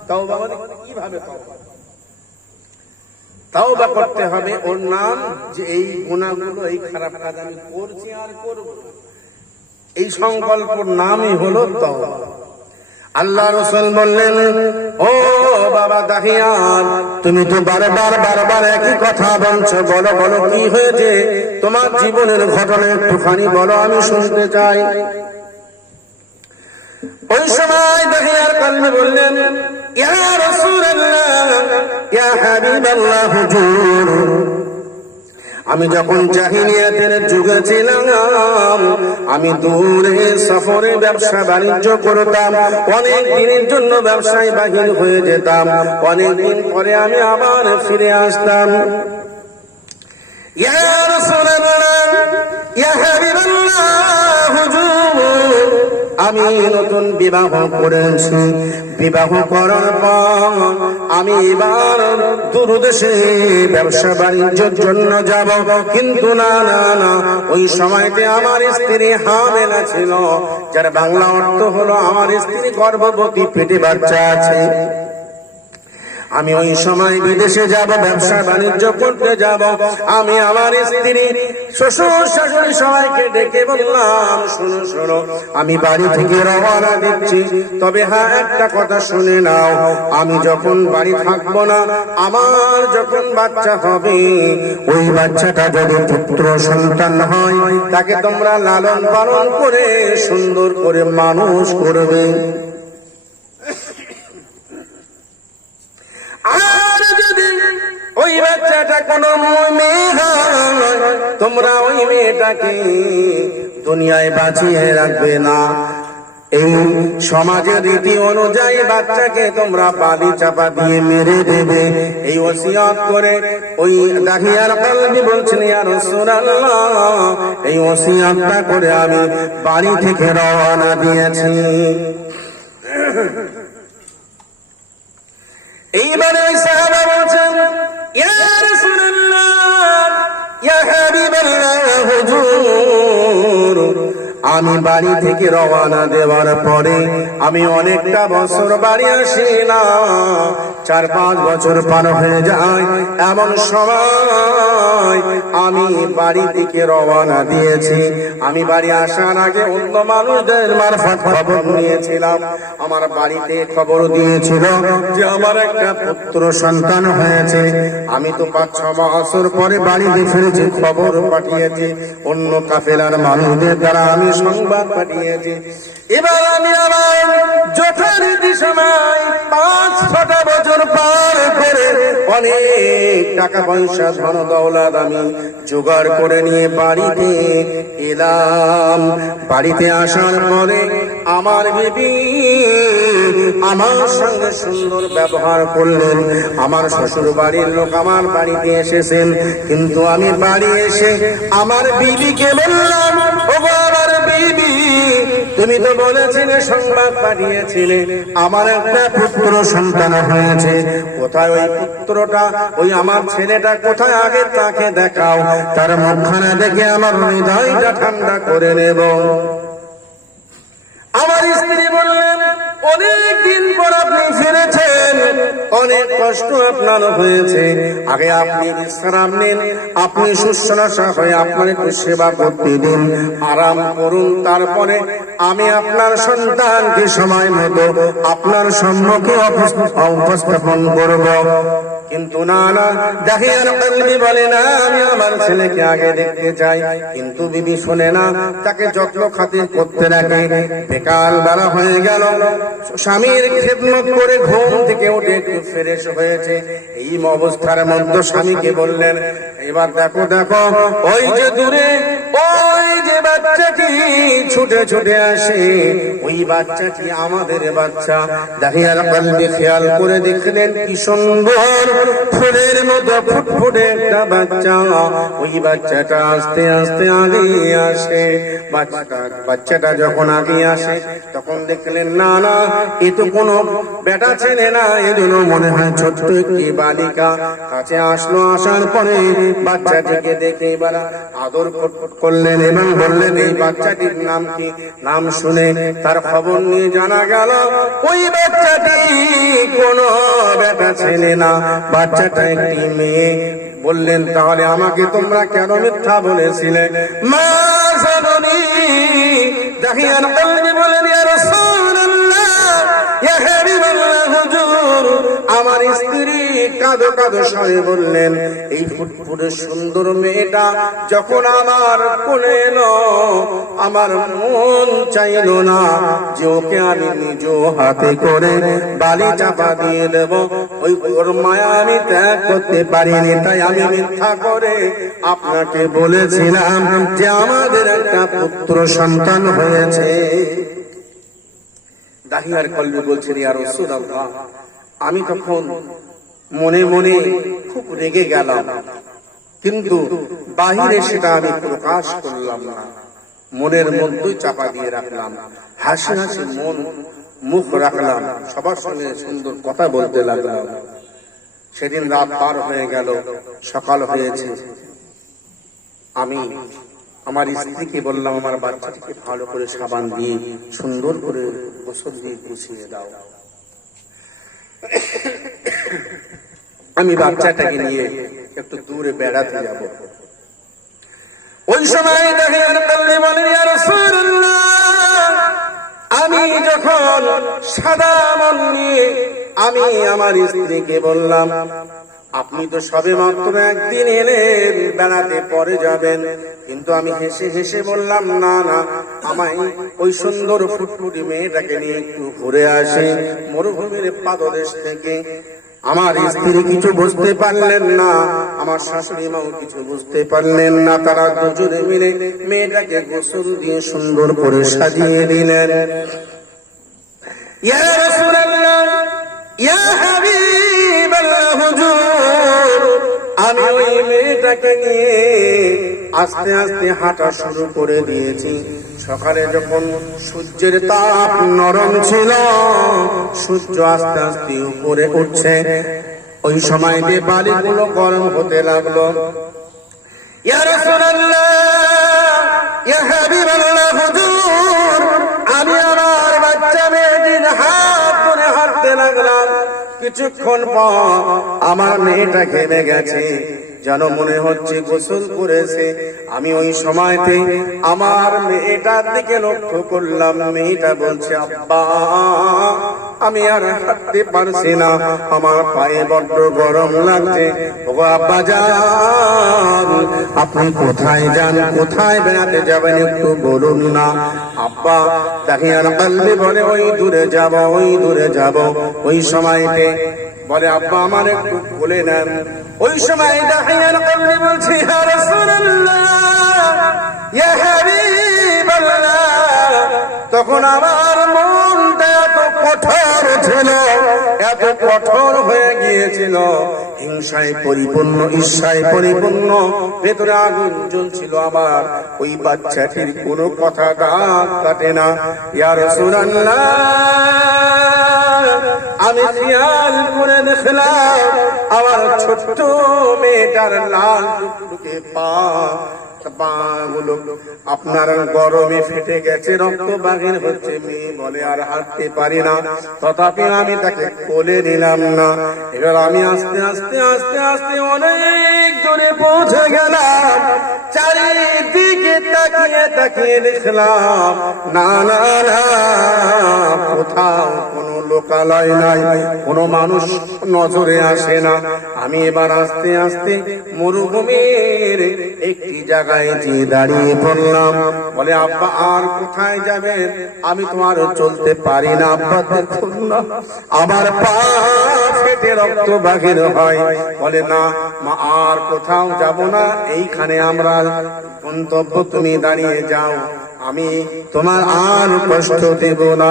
তওবা মানে কিভাবে তওবা? তওবা করতে হবে ওর নাম যে এই গুনাহগুলো, এই খারাপ কাজ আমি করছি আর করব না, এই সংকল্পের নামই হলো তওবা। আল্লাহ রাসূল বললেন, ও বাবা দাহিয়ান, তুমি তো বারবার একই কথা বলছো। বলো বলো কি হয়েছে, তোমার জীবনের ঘটনা একটুখানি বলো, আমি শুনতে চাই। ওই সময় দাহিয়ার কলবি বললেন, ইয়া রাসূলুল্লাহ, ইয়া হাবিবাল্লাহ, হুজুর, আমি যখন জাহিলিয়াতের যুগে ছিলাম, আমি দূরে সফরে ব্যবসা বাণিজ্য করতাম। অনেক দিনের জন্য ব্যবসায় বাহির হয়ে যেতাম। অনেক দিন পরে আমি আবার ফিরে আসতাম। ইয়া রাসূলুল্লাহ, ইয়া হাবিবাল্লাহ, হুজুর, আমি নতুন বিবাহ করেছি। বিবাহ করার পর আমি এবার দূরদেশে ব্যবসা বাণিজ্যের জন্য যাব, কিন্তু না না না, ওই সময়তে আমার স্ত্রী হামেলা ছিল, যার বাংলা অর্থ হলো আমার স্ত্রী গর্ভবতী, পেটে বাচ্চা আছে। আমি ওই সময় বিদেশে যাব, ব্যবসা বাণিজ্য করতে যাব। আমি আমার স্ত্রী, শ্বশুর শাশুড়ি সবাইকে ডেকে বললাম, শোনো শোনো, আমি বাড়ি থেকে রওনা দিচ্ছি, তবে হ্যাঁ একটা কথা শুনে নাও, আমি যখন বাড়ি থাকবো না, আমার যখন বাচ্চা হবে, ওই বাচ্চাটা যদি পুত্র সন্তান হয়, তাকে তোমরা লালন পালন করে সুন্দর করে মানুষ করবে। আর যদি ওই বাচ্চাটা কোন মেয়ে হয়, তোমরা ওই মেয়েটাকে দুনিয়ায় বাঁচিয়ে রাখবে না। এই সমাজের রীতি অনুযায়ী বাচ্চাকে তোমরা বালি চাপা দিয়ে মেরে দেবে। এই ওসিয়ত করে ওই দাহিয়ার কলবি বলছেন, ইয়া রাসূলুল্লাহ, এই ওসিয়তটা করে আমি বাড়ি থেকে রওনা দিয়েছি। এইবারে সাহাবা বলছেন, ইয়া রাসূলুল্লাহ, ইয়া হাবিবাল্লাহ, হুজুর, আমি বাড়ি থেকে রওনা দেওয়ার পরে আমি অনেকটা বছর বাড়ি আসি না, 4-5 বছর পার হয়ে যায়। এমন সময় সময় আমি বাড়ি থেকে রওনা দিয়েছি। আমি বাড়ি আসার আগে অন্য মানুষদের মারফত খবর নিয়েছিলাম। আমার বাড়িতে খবর দিয়েছিল যে আমার একটা পুত্র সন্তান হয়েছে। আমি তো 5-6 বছর পরে বাড়িতে ফিরেছি, খবর পাঠিয়েছি অন্য কাফেলার মানুষদের দ্বারা আমি সংবাদ পাঠিয়েছি। এবার আমি আমার যথারীতি সময় 5-6টা বছর পার করে অনেক টাকা পয়সা ধন দৌলত আমি জোগাড় করে নিয়ে বাড়িতে এলাম। বাড়িতে আসার পরে আমার বিবি আমার সঙ্গে সুন্দর ব্যবহার করলেন। আমার শ্বশুর বাড়ির লোক আমার বাড়িতে এসেছেন, কিন্তু আমি বাড়ি এসে আমার বিবিকে বললাম, ও আমার বিবি, তুমি তো বলেছিলে, সংবাদ পাঠিয়েছিলে আমার একটা পুত্র সন্তান হয়েছে। কোথায় ওই পুত্রটা, ওই আমার ছেলেটা কোথায়? আগে তাকে দেখাও, তার মুখখানা দেখে আমার হৃদয়টা ঠান্ডা করে নেব। আমার স্ত্রী বললেন, অনেক দিন পর আপনি ফিরেছেন, অনেক কষ্ট আপনার হয়েছে, আগে আপনি বিশ্রাম নিন, আপনি শুশ্রূষা হয়ে আপনার একটু সেবা করতে দিন, আরাম করুন, তারপরে আমি আপনার সন্তানকে সময় মতো আপনার সম্মুখে উপস্থাপন করব। কিন্তু না না, দেখে আর কলবি বলে না, আমি আমার ছেলেকে আগে দেখতে চাই। কিন্তু বিবি শোনে না, তাকে যত্ন খাতির করতে রাখে। বেকাল বেলা হয়ে গেল, স্বামীর খেদমত করে ঘুম থেকে উঠে একটু ফ্রেশ হয়েছে। এই অবস্থার মধ্যে স্বামীকে বললেন, এবার দেখো দেখো, ওই যে দূরে ওই যে বাচ্চাটি ছুটে ছুটে আসে, ওই বাচ্চাটি আমাদের বাচ্চা। দেখে আর কলবি খেয়াল করে দেখলেন, কি সুন্দর ফুলের মতো ফুটফুটে একটা বাচ্চা। ওই বাচ্চাটা আস্তে আস্তে আগে আসে। বাচ্চাটা যখন আগে আসে তখন দেখলেন, না না, এ তো কোনো বেটা ছেলে না, এজন্য মনে হয় ছোট্ট একটি বালিকা। কাছে আসলো, আসার পরে বাচ্চাটিকে দেখে এবার আদর করলেন এবং বললেন, এই বাচ্চাটির নাম কি? নাম শুনে তার খবর নিয়ে জানা গেল ওই বাচ্চাটি কোনো বেটা ছেলে না, বাচ্চাটা একটি মেয়ে। বললেন, তাহলে আমাকে তোমরা কেন মিথ্যা বলেছিলে? মা জানি। দেখিয়ান কলবি বলেন, ইয়া রাসূলুল্লাহ, ইয়া হাবিবাল্লাহ, হুজুর। আমার স্ত্রী কাঁদো কাঁদো স্বরে বললেন, এই ফুটফুটে সুন্দর মেয়েটা যখন আমার কোলে এলো, আমার মন চাইলো না যে ওকে আমি নিজ হাতে করে বালি চাপা দিয়ে দেব। ওই ওর মায়া আমি ত্যাগ করতে পারিনি, তাই আমি মিথ্যা করে আপনাকে বলেছিলাম যে আমাদের একটা পুত্র সন্তান হয়েছে। দাহিয়ার কলবি বলছেন, ইয়া রাসূলুল্লাহ, আমি তখন মনে মনে খুব রেগে গেলাম, কিন্তু বাহিরে সেটা আমি প্রকাশ করলাম না, মনের মধ্যেই চাপা দিয়ে রাখলাম। হাসি হাসি মুখ রাখলাম, সবার সঙ্গে সুন্দর কথা বলতে লাগলাম। সেদিন রাত পার হয়ে গেল, সকাল হয়েছে। আমি আমার স্ত্রীকে বললাম, আমার বাচ্চাটিকে ভালো করে সাবান দিয়ে সুন্দর করে গোসল দিয়ে গুছিয়ে দাও। আমি বাচ্চাটাকে নিয়ে একটু দূরে বেড়াতে যাব। ওই সময় দেখেন কলবি বলেন, ইয়া রাসূলুল্লাহ, আমি যখন সাদা মন নিয়ে আমি আমার স্ত্রীকে বললাম, আপনি তো সবে মাত্র একদিন এলেন, বেড়াতে পরে যাবেন। কিন্তু আমি হেসে হেসে বললাম, না না, আমায় ওই সুন্দর ফুটফুটি মেয়েটাকে নিয়ে একটু ঘুরে আসে মরুভূমির পাদদেশ থেকে। আমার স্ত্রী কিছু বুঝতে পারলেন না, আমার শাশুড়ি মাও কিছু বুঝতে পারলেন না। তারা দুজনে মিলে মেয়েটাকে গোসল দিয়ে সুন্দর করে সাজিয়ে দিলেন। ইয়া রাসূলুল্লাহ, ইয়া হাবিবাল্লাহ, হুজুর, আমি ওই মেয়েটাকে নিয়ে আস্তে আস্তে হাঁটা শুরু করে দিয়েছি। সকালে যখন সূর্যের তাপ নরম ছিল, সূর্য আস্তে আস্তে উপরে উঠছে, ওই সময় দিয়ে বালিগুলো গরম হতে লাগলো। ইয়া রাসূলুল্লাহ, ইয়া হাবিবাল্লাহ, হুজুর, আমি আমার বাচ্চা মেয়েটির হাত ধরে হাঁটতে লাগলাম। কিছুক্ষণ পর আমার মেয়েটা ঘেমে গেছে, যেন মনে হচ্ছে গোসল করেছে। আমি ওই সময়তে আমার মেয়েটার দিকে লক্ষ্য করলাম, মেয়েটা বলছে, আব্বা আমি আর হাঁটতে পারছি না, আমার পায়ে বড্ড গরম লাগছে। ও আব্বা যান, আপনি কোথায় যান, কোথায় বেড়াতে যাবেন একটু বলুন না। আব্বা দাহিয়ার কলবি বলে, ওই দূরে যাব, ওই দূরে যাব। ওই সময়তে বলে, আব্বা আমার একটু বলে নেন। ওই সময় দাহিয়ার কলবি বলছে, ইয়া রাসূলুল্লাহ, ইয়া হাবিবাল্লাহ। তখন আমার মনটা এত কঠোর ছিল, এত কঠোর হয়ে গিয়েছিল, হিংসায় পরিপূর্ণ, ঈর্ষায় পরিপূর্ণ, ভেতরে আগুন জ্বলছিল আমার। ওই বাচ্চাটির কোনো কথা দাঁত কাটে না। ইয়া রাসূলুল্লাহ, আমি খেয়াল করে দেখলাম আমার ছোট্ট মেয়েটার লাল টুকটুকে পাগুলো আপনার গরমে ফেটে গেছে, রক্ত বাহির হচ্ছে। মেয়ে বলে, আর হাঁটতে পারি না। তথাপি আমি তাকে কোলে নিলাম না। এবার আমি আস্তে আস্তে আস্তে আস্তে অনেক দূরে পৌঁছে গেলাম। চারিদিকে তাকিয়ে তাকিয়ে দেখলাম, না না না, কোথাও কোনো লোকালয় নাই, কোনো মানুষ নজরে আসে না। আমি এবার আস্তে আস্তে মরুভূমির একটি জায়গায় গিয়ে দাঁড়িয়ে পড়লাম। বলে, আব্বা আর কোথায় যাবেন, আমি তো আর চলতে পারি না। আব্বা দেখুন না, আমার পা ফেটে রক্ত বাহির হয়। বলে, না মা, আর কোথাও যাব না, এইখানে আমরা গন্তব্য, তুমি দাঁড়িয়ে যাও, আমি তোমার আর কষ্ট দেব না।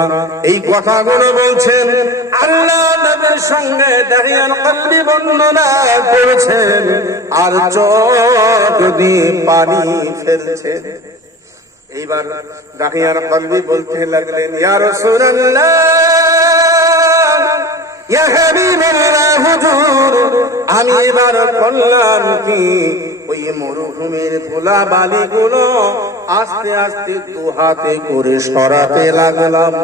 এই কথাগুলো বলছেন আল্লাহ নবীর সঙ্গে দাহিয়ার কলবি বর্ণনা করেছেন, আর চোখ দিয়ে পানি ফেলছে। এইবার দাহিয়ার কলবি বলতে লাগলেন, ইয়া রাসূলুল্লাহ, ইয়া হাবিবাল্লাহ, হুজুর আমি এবার করলাম কি, ওই মরুভূমির ধুলা বালিগুলো আস্তে আস্তে দু হাতে করে সরাতে লাগলাম।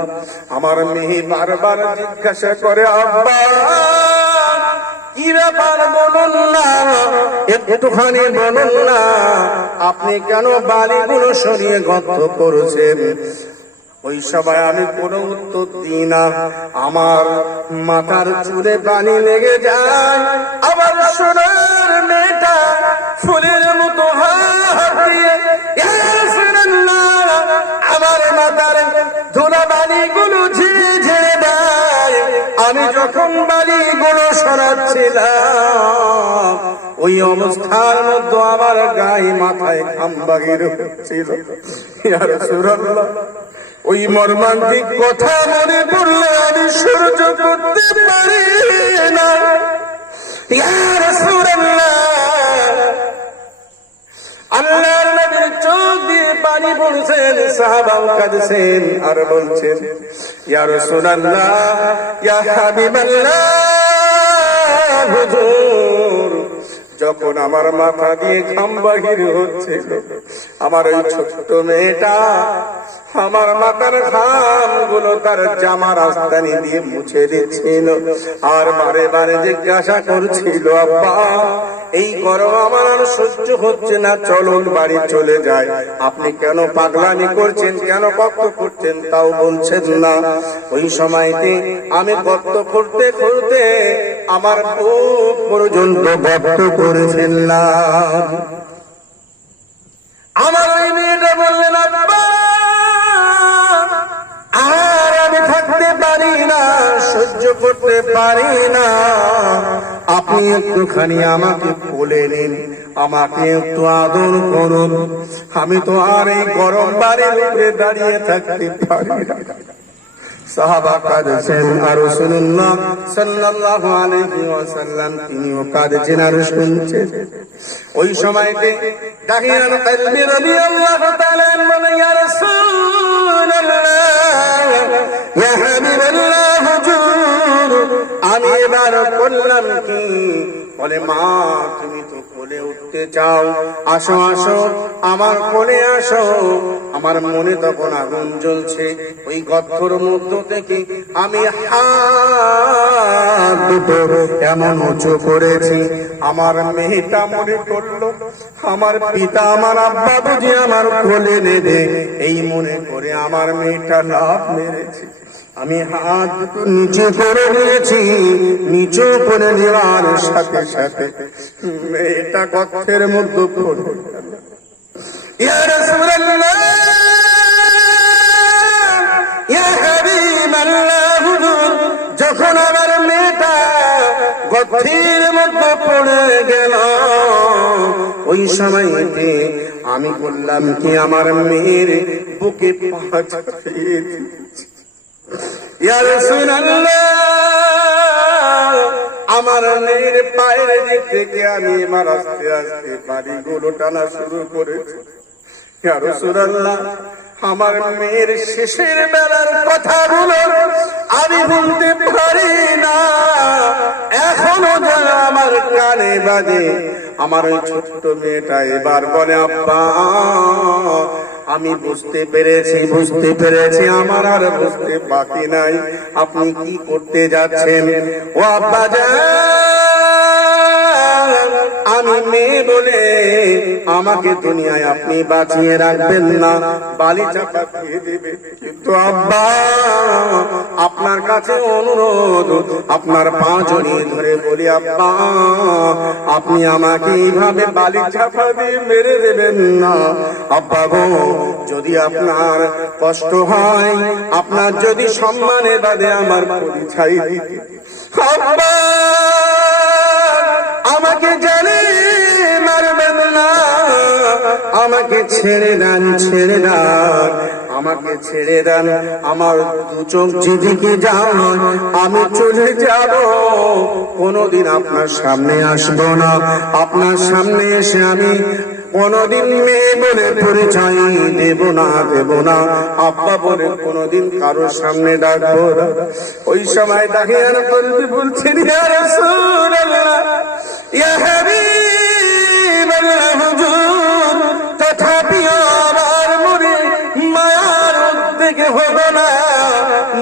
আমার মেয়ে বারবার জিজ্ঞাসা করে, আব্বা কি ব্যাপার বলুন না, একটুখানি বলুন না, আপনি কেন বালিগুলো সরিয়ে গর্ত করেছেন? ওই সময় আমি কোনো উত্তর দিই না। আমার মাথার চুলে পানি লেগে যায়। আবার সোনার মেয়েটা ফুলের মতো হাত দিয়ে আমার মাথার ধুলা বালিগুলো ঝেড়ে ঝেড়ে দেয়। আমি যখন বালিগুলো সরাচ্ছিলাম, ওই অবস্থার মধ্যে আমার গায়ে মাথায় ঘাম বাহির হচ্ছিল। ইয়া রাসূলুল্লাহ, ওই মর্মান্তিক কথা মনে পড়লে আমি সহ্য করতে পারি না। ইয়া রাসূলুল্লাহ, আল্লাহর নবীর চোখ দিয়ে পানি পড়ছেন, সাহাবাও কাঁদছেন আর বলছেন, ইয়া রাসূলুল্লাহ, ইয়া হাবিবাল্লাহ, হুজুর যখন আমার মাথা দিয়ে ঘাম বাহির হচ্ছিল, আমার ওই ছোট্ট মেয়েটা আমার মাথার ঘাম গুলো তার জামার আস্তানি দিয়ে মুছে দিচ্ছিল, আর বারে বারে জিজ্ঞাসা করছিল, আব্বা এই গরম আমার আর সহ্য হচ্ছে না, চলুন বাড়ি চলে যায়। আপনি কেন পাগলামি করছেন, কেন কষ্ট করছেন তাও বলছেন না। ওই সময়তে আমি কষ্ট করতে করতে আমার বুক পর্যন্ত ব্যক্ত করেছেন না। আমার ওই মেয়েটা বললেন, আব্বা আর আমি থাকতে পারি না, সহ্য করতে পারি না, আপনি একটুখানি আমাকে কোলে নিন, আমাকে একটু আদর করুন, আমি তো আর এই গরম বাড়ির উপরে দাঁড়িয়ে থাকতে পারি না। সাহাবা কাঁদছেন, আর রাসূলুল্লাহ সাল্লাল্লাহু আলাইহি ওয়াসাল্লাম তিনিও কাঁদছেন আর শুনছেন। ওই সময়তে দাহিয়ার কলবি রাদিয়াল্লাহু তাআলা বলেন, ইয়া রাসূলুল্লাহ, ইয়া হাবিবাল্লাহ, হুজুর আমি এবার করলাম কি, বলে মা তুমি তো কোলে উঠতে চাও, আসো আসো আমার কোলে আসো। আমার মনে তখন আগুন জ্বলছে। ওই গর্তের মধ্য থেকে আমি হাত দুটো এমন উঁচু করেছি, আমার মেয়েটা মনে করলো আমার পিতা আমার আব্বা বুঝি আমার কোলে নেবে, এই মনে করে আমার মেয়েটা লাফ মেরেছে। আমি হাত দুটো নিচে করে নিয়েছি, নিচু করে নেওয়ার সাথে সাথে মেয়েটা গর্তের মধ্যে পড়ে গেল। ইয়া রাসূলুল্লাহ, ইয়া হাবিবাল্লাহ, হুজুর যখন আমার মেয়েটা গর্তের মধ্যে পড়ে গেল, ওই সময়তে আমি বললাম কি আমার মেয়ের বুকে পা চাপিয়ে দিয়েছি। ইয়া রাসূলুল্লাহ, আমার মেয়ের পায়ের দিক থেকে আমি এবার আস্তে আস্তে বাড়িগুলো টানা শুরু করেছি। ইয়া রাসূলুল্লাহ, আমার মেয়ের শেষের বেলার কথাগুলো আমি বলতে পারি না, এখনো যেন আমার কানে বাজে। আমার ওই ছোট্ট মেয়েটা এবার বলে আব্বা আমি বুঝতে পেরেছি, আমার আর বুঝতে বাকি নাই, আপনি কি করতে যাচ্ছেন? ও আব্বা আমি মেয়ে বলে আমাকে দুনিয়ায় আপনি বাঁচিয়ে রাখবেন না, বালি চাপা দিয়ে দেবে। কিন্তু আব্বা আপনার কাছে অনুরোধ, আপনার পা জড়িয়ে ধরে বলি আব্বা আপনি আমাকে এইভাবে বালি চাপা দিয়ে মেরে দেবেন না। আব্বা গো, যদি আপনার কষ্ট হয়, আপনার যদি সম্মানের বাদে আমার পরিচয় দিতে, আব্বা আমাকে জানে মারবেন না, আমাকে ছেড়ে দেন, আমাকে ছেড়ে দেন। আমার দু চোখ যেদিকে যাও আমি চলে যাব, কোনদিন আপনার সামনে আসবো না, আপনার সামনে এসে আমি কোনদিন মেয়ে বলে পরিচয় দেব না, আব্বা বলে কোনদিন কারোর সামনে ডাকবো না। ওই সময় তাকে আর বলছেন ইয়া রাসূলুল্লাহ, ইয়া হাবিবাল্লাহ, হুজুর তথাপি আমার মনে মায়ার উদ্বেগ হলো না,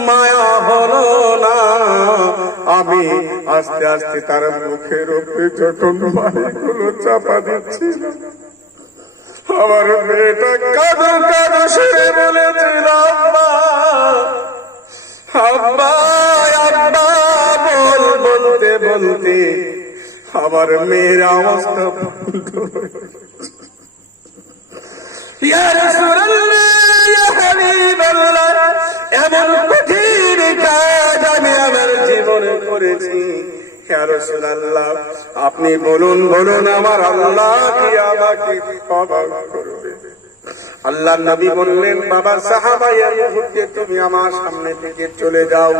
মায়া হলো না। আমি আস্তে আস্তে তার মুখের উপরে যখন বাড়িগুলো চাপা দিচ্ছিল, আমার মেয়েটা কাঁদো কাঁদো সুরে বলেছিল আব্বা আব্বা আব্বা, বলতে বলতে আমার মেয়ের অবস্থা ইয়া রাসূলুল্লাহ, ইয়া হাবিবাল্লাহ, এমন কঠিন কাজ আমি আমার জীবনে করেছি। ইয়া রাসূলুল্লাহ, আপনি বলুন আমার আল্লাহ কি আমাকে ক্ষমা করবে? আল্লাহর নবী বললেন বাবা সাহাবায়ে মুহূর্তে তুমি আমার সামনে থেকে চলে যাও,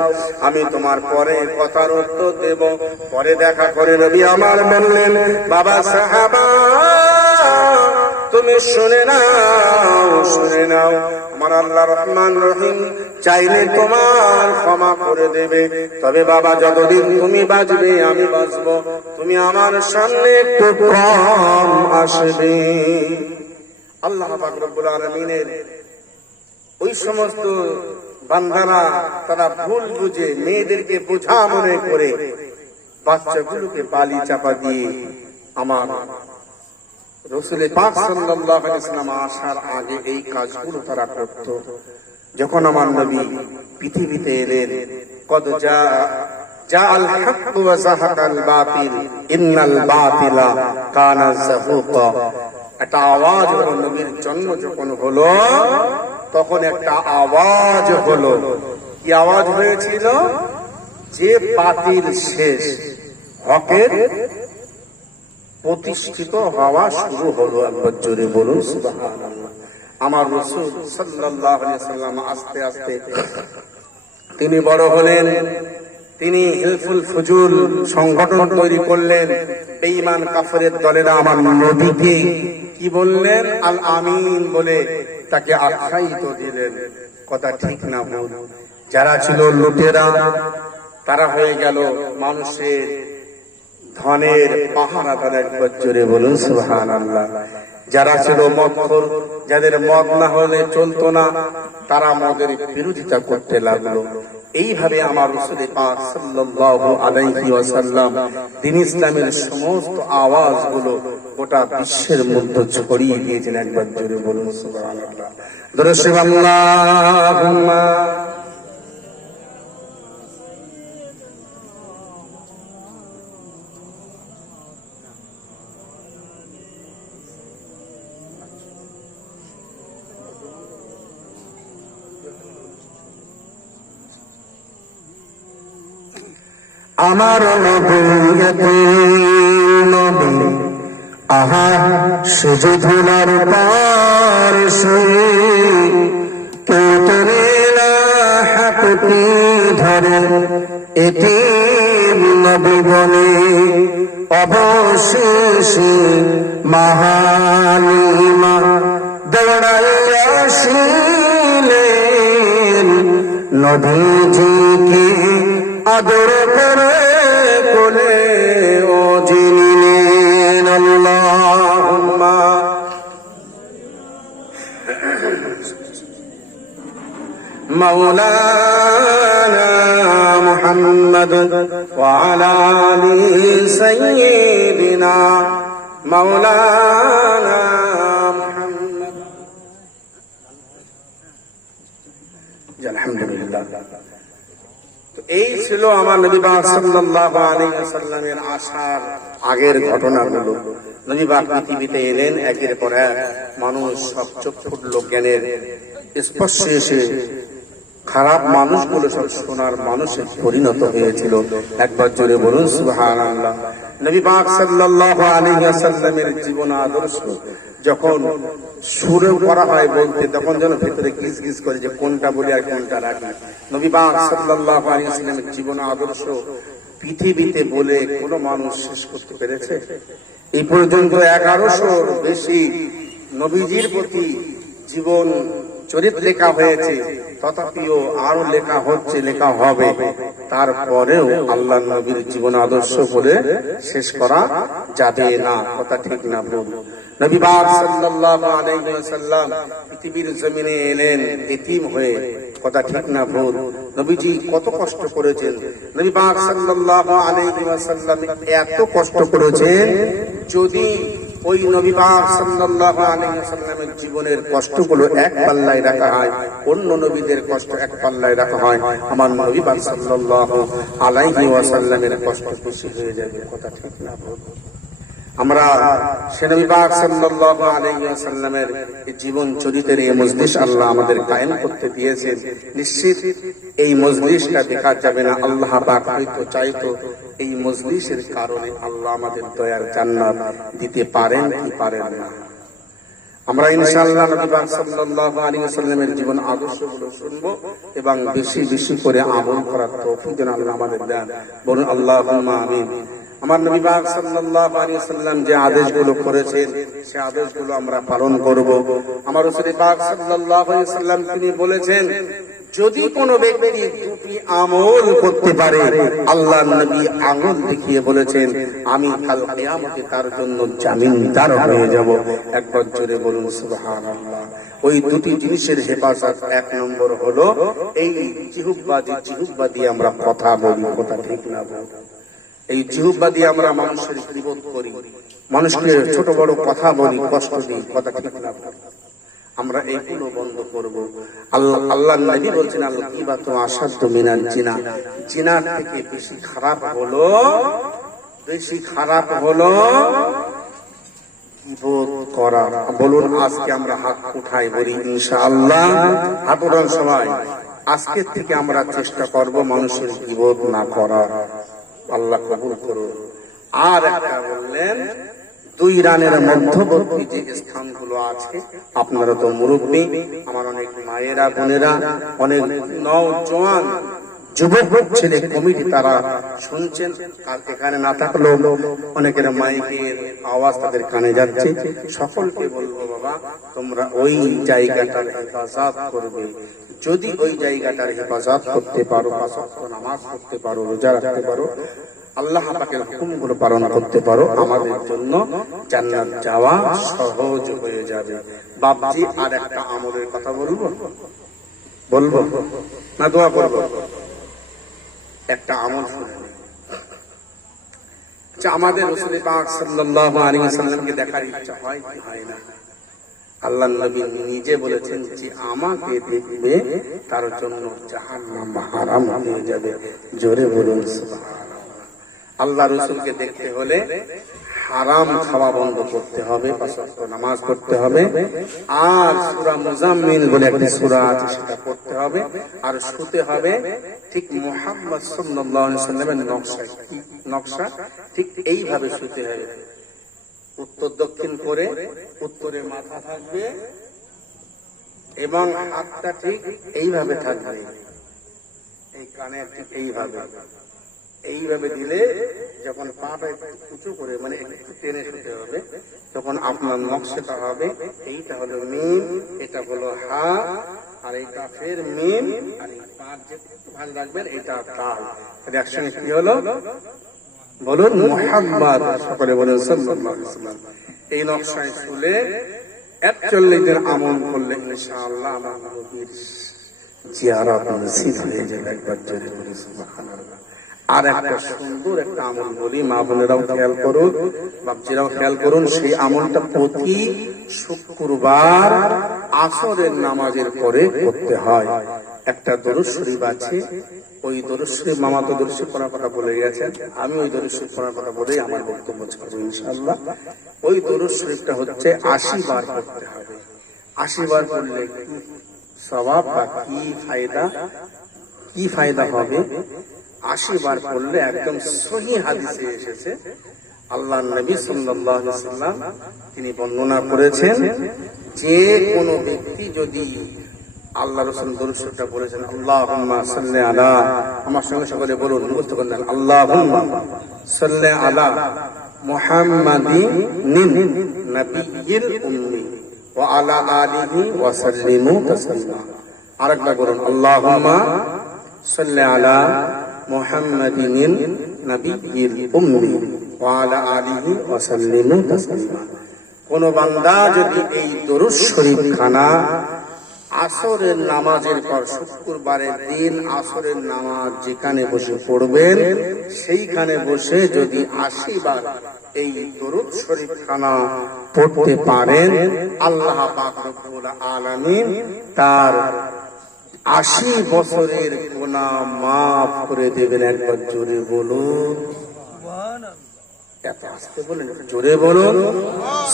আমি তোমার পরে কথার উত্তর দেব, পরে দেখা করে। নবী আমার বললেন বাবা সাহাবা তুমি শুনে নাও, আমার আল্লাহ রহমান রহিম চাইলে তোমার ক্ষমা করে দেবে, তবে বাবা যতদিন তুমি বাঁচবে আমি বাঁচবো, তুমি আমার সামনে একটু কম আসবে। আল্লাহ পাক রব্বুল আলামিনের ওই সমস্ত বান্দারা তারা ভুল বুঝে মেয়েদেরকে বোঝা মনে করে বাচ্চাগুলোকে বালি চাপা দিয়ে আমার রাসূল পাক সাল্লাল্লাহু আলাইহি ওয়াসাল্লাম আসার আগে এই কাজগুলো তারা করত। যখন আমার নবী পৃথিবীতে এলেন, কদ জাআল হাক্কু ওয়া যাহাকাল বাতিল ইন্নাল বাতিলা কানা যাহুকা, একটা আওয়াজ হলো। নবীর জন্ম যখন হলো তখন একটা আওয়াজ হলো। কি আওয়াজ হয়েছিল? যে বাতিল শেষ, হকের প্রতিষ্ঠিত হওয়া শুরু হলো। আল্লাহ জোরে বলুন সুবহানাল্লাহ। আমার রাসূল সাল্লাল্লাহু আলাইহি ওয়াসাল্লাম আস্তে আস্তে তিনি বড় হলেন, তিনি হিলফুল ফুজুল সংগঠন তৈরি করলেন। বেঈমান কাফেরের দলেরা আমার নবীকে কি বললেন? আল আমিন বলে তাকে আখ্যায়িত দিলেন। কথা ঠিক না ভুল? যারা ছিল লুটেরা তারা হয়ে গেল মানুষের ধনের পাহারাদার, একবার জোরে বলুন সুবহানাল্লাহ। যারা ছিল মদখোর, যাদের মদ না হলে চলতো না, তারা মদের বিরোধিতা করতে লাগলো। এইভাবে আমার রাসূল পাক সাল্লাল্লাহু আলাইহি ওয়াসাল্লাম দ্বীন ইসলামের সমস্ত আওয়াজগুলো গোটা বিশ্বের মধ্যে ছড়িয়ে দিয়েছেন। একবার জোরে বলুন সুবহানাল্লাহ। দরুদ শরীফ আল্লাহুম্মা আমার নবী আহা সুজু ধুলার পারসে কেটে হাতটি ধরে এটি নবী বলে অবশেষে মহালিমা দৌড়াইয়া আসিলেন নবীজিকে আদর করে কোলে ও জিনিলেন। আল্লাহুম্মা মাওলানা মুহাম্মদ ওয়া আলা আলি সাইয়্যিদিনা মাওলানা মুহাম্মদ। আলহামদুলিল্লাহ। এই ছিল আমার নবী পাক সাল্লাল্লাহু আলাইহি ওয়াসাল্লামের আসার আগের ঘটনাগুলো। নবী পাক পৃথিবীতে এলেন, একের পর এক মানুষ সব চোখ ফুটলো জ্ঞানের স্পর্শে এসে খারাপ মানুষগুলো সব সোনার মানুষে পরিণত হয়েছিল। একবার জোরে বলুন সুবহানাল্লাহ। নবী পাক সাল্লাল্লাহু আলাইহি ওয়াসাল্লামের জীবন আদর্শ যখন শুরু করা হয় বলতে, তখন যেন ভেতরে গিজ গিজ করে যে কোনটা বলি আর কোনটা রাখি। নবী পাক সাল্লাল্লাহু আলাইহি ওয়াসাল্লামের জীবন আদর্শ পৃথিবীতে বলে কোনো মানুষ শেষ করতে পেরেছে? এই পর্যন্ত 1100-র বেশি নবীজির প্রতি জীবন চরিত্র লেখা হয়েছে, তথাপিও আরো লেখা হচ্ছে, লেখা হবে। তারপরেও আল্লাহ নবীর জীবন আদর্শ বলে শেষ করা যাবে না। কথা ঠিক না ভুল? নবী পাক সাল্লাল্লাহু আলাইহি ওয়াসাল্লাম পৃথিবীর জমিনে এলেন এতিম হয়ে। কথা ঠিক না ভুল? নবীজি কত কষ্ট করেছেন। নবী পাক সাল্লাল্লাহু আলাইহি ওয়াসাল্লাম এত কষ্ট করেছেন, যদি ওই নবী পাক সাল্লাল্লাহু আলাইহি ওয়াসাল্লামের জীবনের কষ্টগুলো এক পাল্লায় রাখা হয়, অন্য নবীদের কষ্ট এক পাল্লায় রাখা হয়, আমার নবী পাক সাল্লাল্লাহু আলাইহি ওয়াসাল্লামের কষ্ট বেশি হয়ে যাবে। কথা ঠিক না ভুল? আমরা সে নবী পাক সাল্লাল্লাহু আলাইহি ওয়াসাল্লামের জীবন চরিত্রের এই মজলিস আল্লাহ আমাদের কায়েম করতে দিয়েছেন। নিশ্চিত এই মজলিসটা দেখা যাবে না। আল্লাহ পাক হয়তো চাইতো এই মজলিসের কারণে আল্লাহ আমাদের দয়ার জান্নাত দিতে পারেন কি পারেন না। আমরা ইনশাআল্লাহ নবী পাক সাল্লাল্লাহু আলাইহি ওয়াসাল্লামের জীবন আদর্শগুলো শুনবো এবং বেশি বেশি করে আমল করার তৌফিক যেন আল্লাহ আমাদের দেন। বলুন আল্লাহুম্মা আমিন। আমার নবী পাক সাল্লাল্লাহু আলাইহি ওয়াসাল্লাম যে আদেশগুলো করেছেন, সেই আদেশগুলো আমরা পালন করব। আমার রাসূল পাক সাল্লাল্লাহু আলাইহি ওয়াসাল্লাম তিনি বলেছেন, যদি কোনো ব্যক্তি দুটি আমল করতে পারে, আল্লাহর নবী আঙুল দেখিয়ে বলেছেন, আমি কাল কিয়ামতে তার জন্য জামিনদার হয়ে যাব। একবার জোরে বলুন সুবহানাল্লাহ। ওই দুটি জিনিসের হেফাজত, এক নম্বর হলো এই জিহ্বা দিয়ে আমরা কথা বলি। কথা ঠিক না বল? এই জিহ্বা দিয়ে আমরা মানুষের গীবত করি, মানুষকে ছোট বড় কথা বলি, কষ্ট দিই। কথা ঠিক না বল? আমরা এইগুলো বন্ধ করব। আল্লাহ নবী বলছেন, আল গীবাতু আশাদ্দু মিনাল জিনা। জিনার থেকে বেশি খারাপ হলো গীবত করা। বলুন আজকে আমরা হাত উঠাই বলি ইনশাআল্লাহ। হাত উঠান সবাই। আজকে থেকে আমরা চেষ্টা করব মানুষের গীবত না করার। আল্লাহ কবুল করুন। আর একটা বললেন, 2 রানের মধ্যবর্তী যে স্থানগুলো আছে, আপনারা তো মুরব্বী, আমার অনেক মায়েরা বোনেরা, অনেক নওজোয়ান যুবক ছেলে কমিটি তারা শুনছেন, আর এখানে না থাকলেও অনেকের মাইকের আওয়াজ তাদের কানে যাচ্ছে। সকলকে বলবো, বাবা তোমরা ওই জায়গাটার হেফাজত করবে। যদি ওই জায়গাটার হেফাজত করতে পারো, 5 ওয়াক্ত নামাজ পড়তে পারো, রোজা রাখতে পারো, আল্লাহ পাকের হুকুমগুলো পালন করতে পারো, আমাদের জন্য জান্নাত যাওয়া সহজ হয়ে যাবে। বাপজি, আর একটা আমলের কথা বলবো না দোয়া করবো? একটা আমল শুনে নিন। আচ্ছা, আমাদের রাসূল পাক সাল্লাল্লাহু আলাইহি ওয়াসাল্লামকে দেখার ইচ্ছা হয় কি হয় না? আল্লাহ নবী নিজে বলেছেন যে আমাকে দেখবে তার জন্য জাহান্নাম হারাম হয়ে যাবে। জোরে বলুন সুবহানাল্লাহ। আল্লাহ রাসূলকে দেখতে হলে হারাম খাওয়া বন্ধ করতে হবে, পাঁচ ওয়াক্ত নামাজ পড়তে হবে, আর সূরা মুজাম্মিল বলে একটি সূরা আছে সেটা পড়তে হবে, আর শুতে হবে ঠিক মুহাম্মদ সাল্লাল্লাহু আলাইহি ওয়াসাল্লামের নকশা ঠিক এইভাবে শুতে হবে। উত্তর দক্ষিণ করে উত্তরে মাথা থাকবে এবং হাতটা ঠিক এইভাবে থাকবে, এই কানে ঠিক এইভাবে দিলে যখন পাটা একটু উঁচু করে মানে একটু টেনে শুতে হবে, তখন আপনার নকশাটা হবে এইটা হলো মিম, এটা হলো হা, আর এইটা ফের মিম, আর এই পাঁচ যে ভাঁজ রাখবেন এটা তাল। একসঙ্গে কি হলো বলুন? মুহাম্মদ। সকলে বলেন সাল্লাল্লাহু আলাইহি ওয়াসাল্লাম। এই নকশায় শুলে 41 দিন আমল করলে ইনশাআল্লাহ আমার নবীর জিয়ারত নসিব হয়ে যাবে। একবার জোরে বলি সুবহানাল্লাহ। আর একটা সুন্দর একটা আমল বলি, মা বোনেরাও খেয়াল করুন, বাপজিরাও খেয়াল করুন। সেই আমলটা প্রতি শুক্রবার আসরের নামাজের পরে করতে হয়। একটা দরুদ শরীফ আছে, ওই দরুদ শরীফ, মামা তো দরুদ শরীফ পড়ার কথা বলে গেছেন, আমি ওই দরুদ শরীফ পড়ার কথা বলেই আমার বক্তব্য ছাড়বো ইনশাআল্লাহ। ওই দরুদ শরীফটা হচ্ছে 80 বার পড়তে হবে। 80 বার পড়লে কি সওয়াব বা কি ফায়দা হবে? 80 বার পড়লে একদম সহিহ হাদিসে এসেছে, আল্লাহ নবী সাল্লাল্লাহু আলাইহি ওয়াসাল্লাম তিনি বর্ণনা করেছেন যে কোন ব্যক্তি যদি আল্লাহ রাসূল দরুদ শরীফটা বলেছেন, আল্লাহুম্মা সাল্লি আলা, আমার সঙ্গে সকলে বলুন, মুখস্থ করলেন, আল্লাহুম্মা সাল্লি আলা মুহাম্মাদিন নাবিয়্যিল উম্মি ওয়া আলা আলিহি ওয়া সাল্লিমু তাসলিমা। আরেকবার বলুন, আল্লাহুম্মা সাল্লি আলা মুহাম্মাদিন নাবিয়্যিল উম্মি ওয়া আলা আলিহি ওয়া সাল্লিমু তাসলিমা। কোন বান্দা যদি এই দরুদ শরীফ খানা আসরের নামাজের পর, শুক্রবারের দিন আসরের নামাজ যেখানে বসে পড়বেন, সেইখানে বসে যদি 80 বার এই দরুদ শরীফ খানা পড়তে পারেন, আল্লাহ পাক রব্বুল আলামিন তার 80 বছরের গুনাহ মাফ করে দেবেন। একবার জোরে বলুন সুবহানাল্লাহ। এত আস্তে বলেন, জোরে বলুন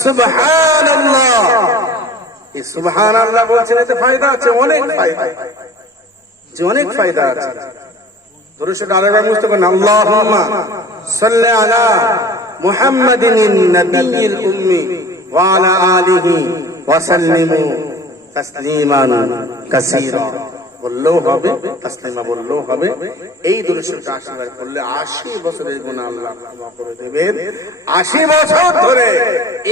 সুবহানাল্লাহ। এই সুবহানাল্লাহ বলছেন, এতে ফায়দা আছে, অনেক ফায়দা আছে। দরুদ শরীফ আরেকবার মুখস্থ করেন, আল্লাহুম্মা সাল্লি আলা মুহাম্মাদিন নাবিয়্যিল উম্মি ওয়া আলা আলিহি ওয়া সাল্লিমু তাসলিমান কাসীরা। বললেও হবে, তাসলিমা বললেও হবে। এই দরুদ শরীফটা 80 বার পড়লে 80 বছরের গুনাহ আল্লাহ ক্ষমা করে দেবেন। 80 বছর ধরে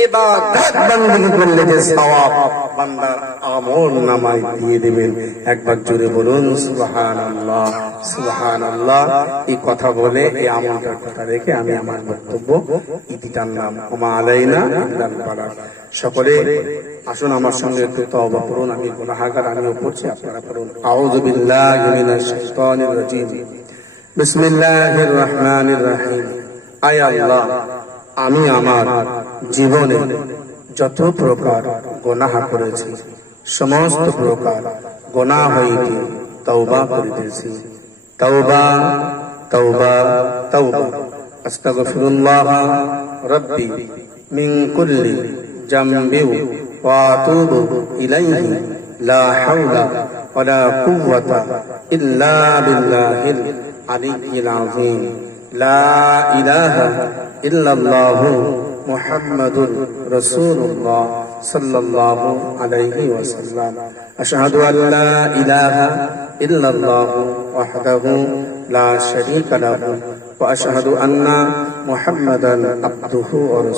ইবাদত বندگی করলে যে সওয়াব বান্দার আমলনামায় দিয়ে দেবেন। একবার জোরে বলুন সুবহানাল্লাহ সুবহানাল্লাহ। এই কথা বলে, এই আমলটার কথা রেখে আমি আমার বক্তব্য ইতি টানলাম। ওমা আলাইনা ইল্লাল বালাগ। সকলে আসুন আমার সঙ্গে একটু তওবা করুন। আমি গুনাহগার, আমিও পড়ছি, আপনারা পড়ুন। আউযু বিল্লাহি মিনাশ শাইতানির রাজীম। বিসমিল্লাহির রহমানির রহিম। আয় আল্লাহ, আমি আমার জীবনে যত প্রকার গুনাহ করেছি, সমস্ত প্রকার গুনাহ হইতে তওবা করিতেছি। তওবা তওবা তওবা। আস্তাগফিরুল্লাহ রাব্বি মিন কুল্লি জামবিন ওয়া আতুবু ইলাইহি লা হাওলা ওয়ালা কুওয়াতা ইল্লা বিল্লাহিল আলিয়্যিল আযীম। লা ইলাহা ইল্লাল্লাহু মুহাম্মাদুর রাসূলুল্লাহ সাল্লাল্লাহু আলাইহি ওয়াসাল্লাম। আশহাদু আল্লা ইলাহা ইল্লাল্লাহু ওয়াহদাহু লা শারীকা লাহু ওয়া আশহাদু আন্না মুহাম্মাদান আবদুহু ওয়া রাসূলুহু।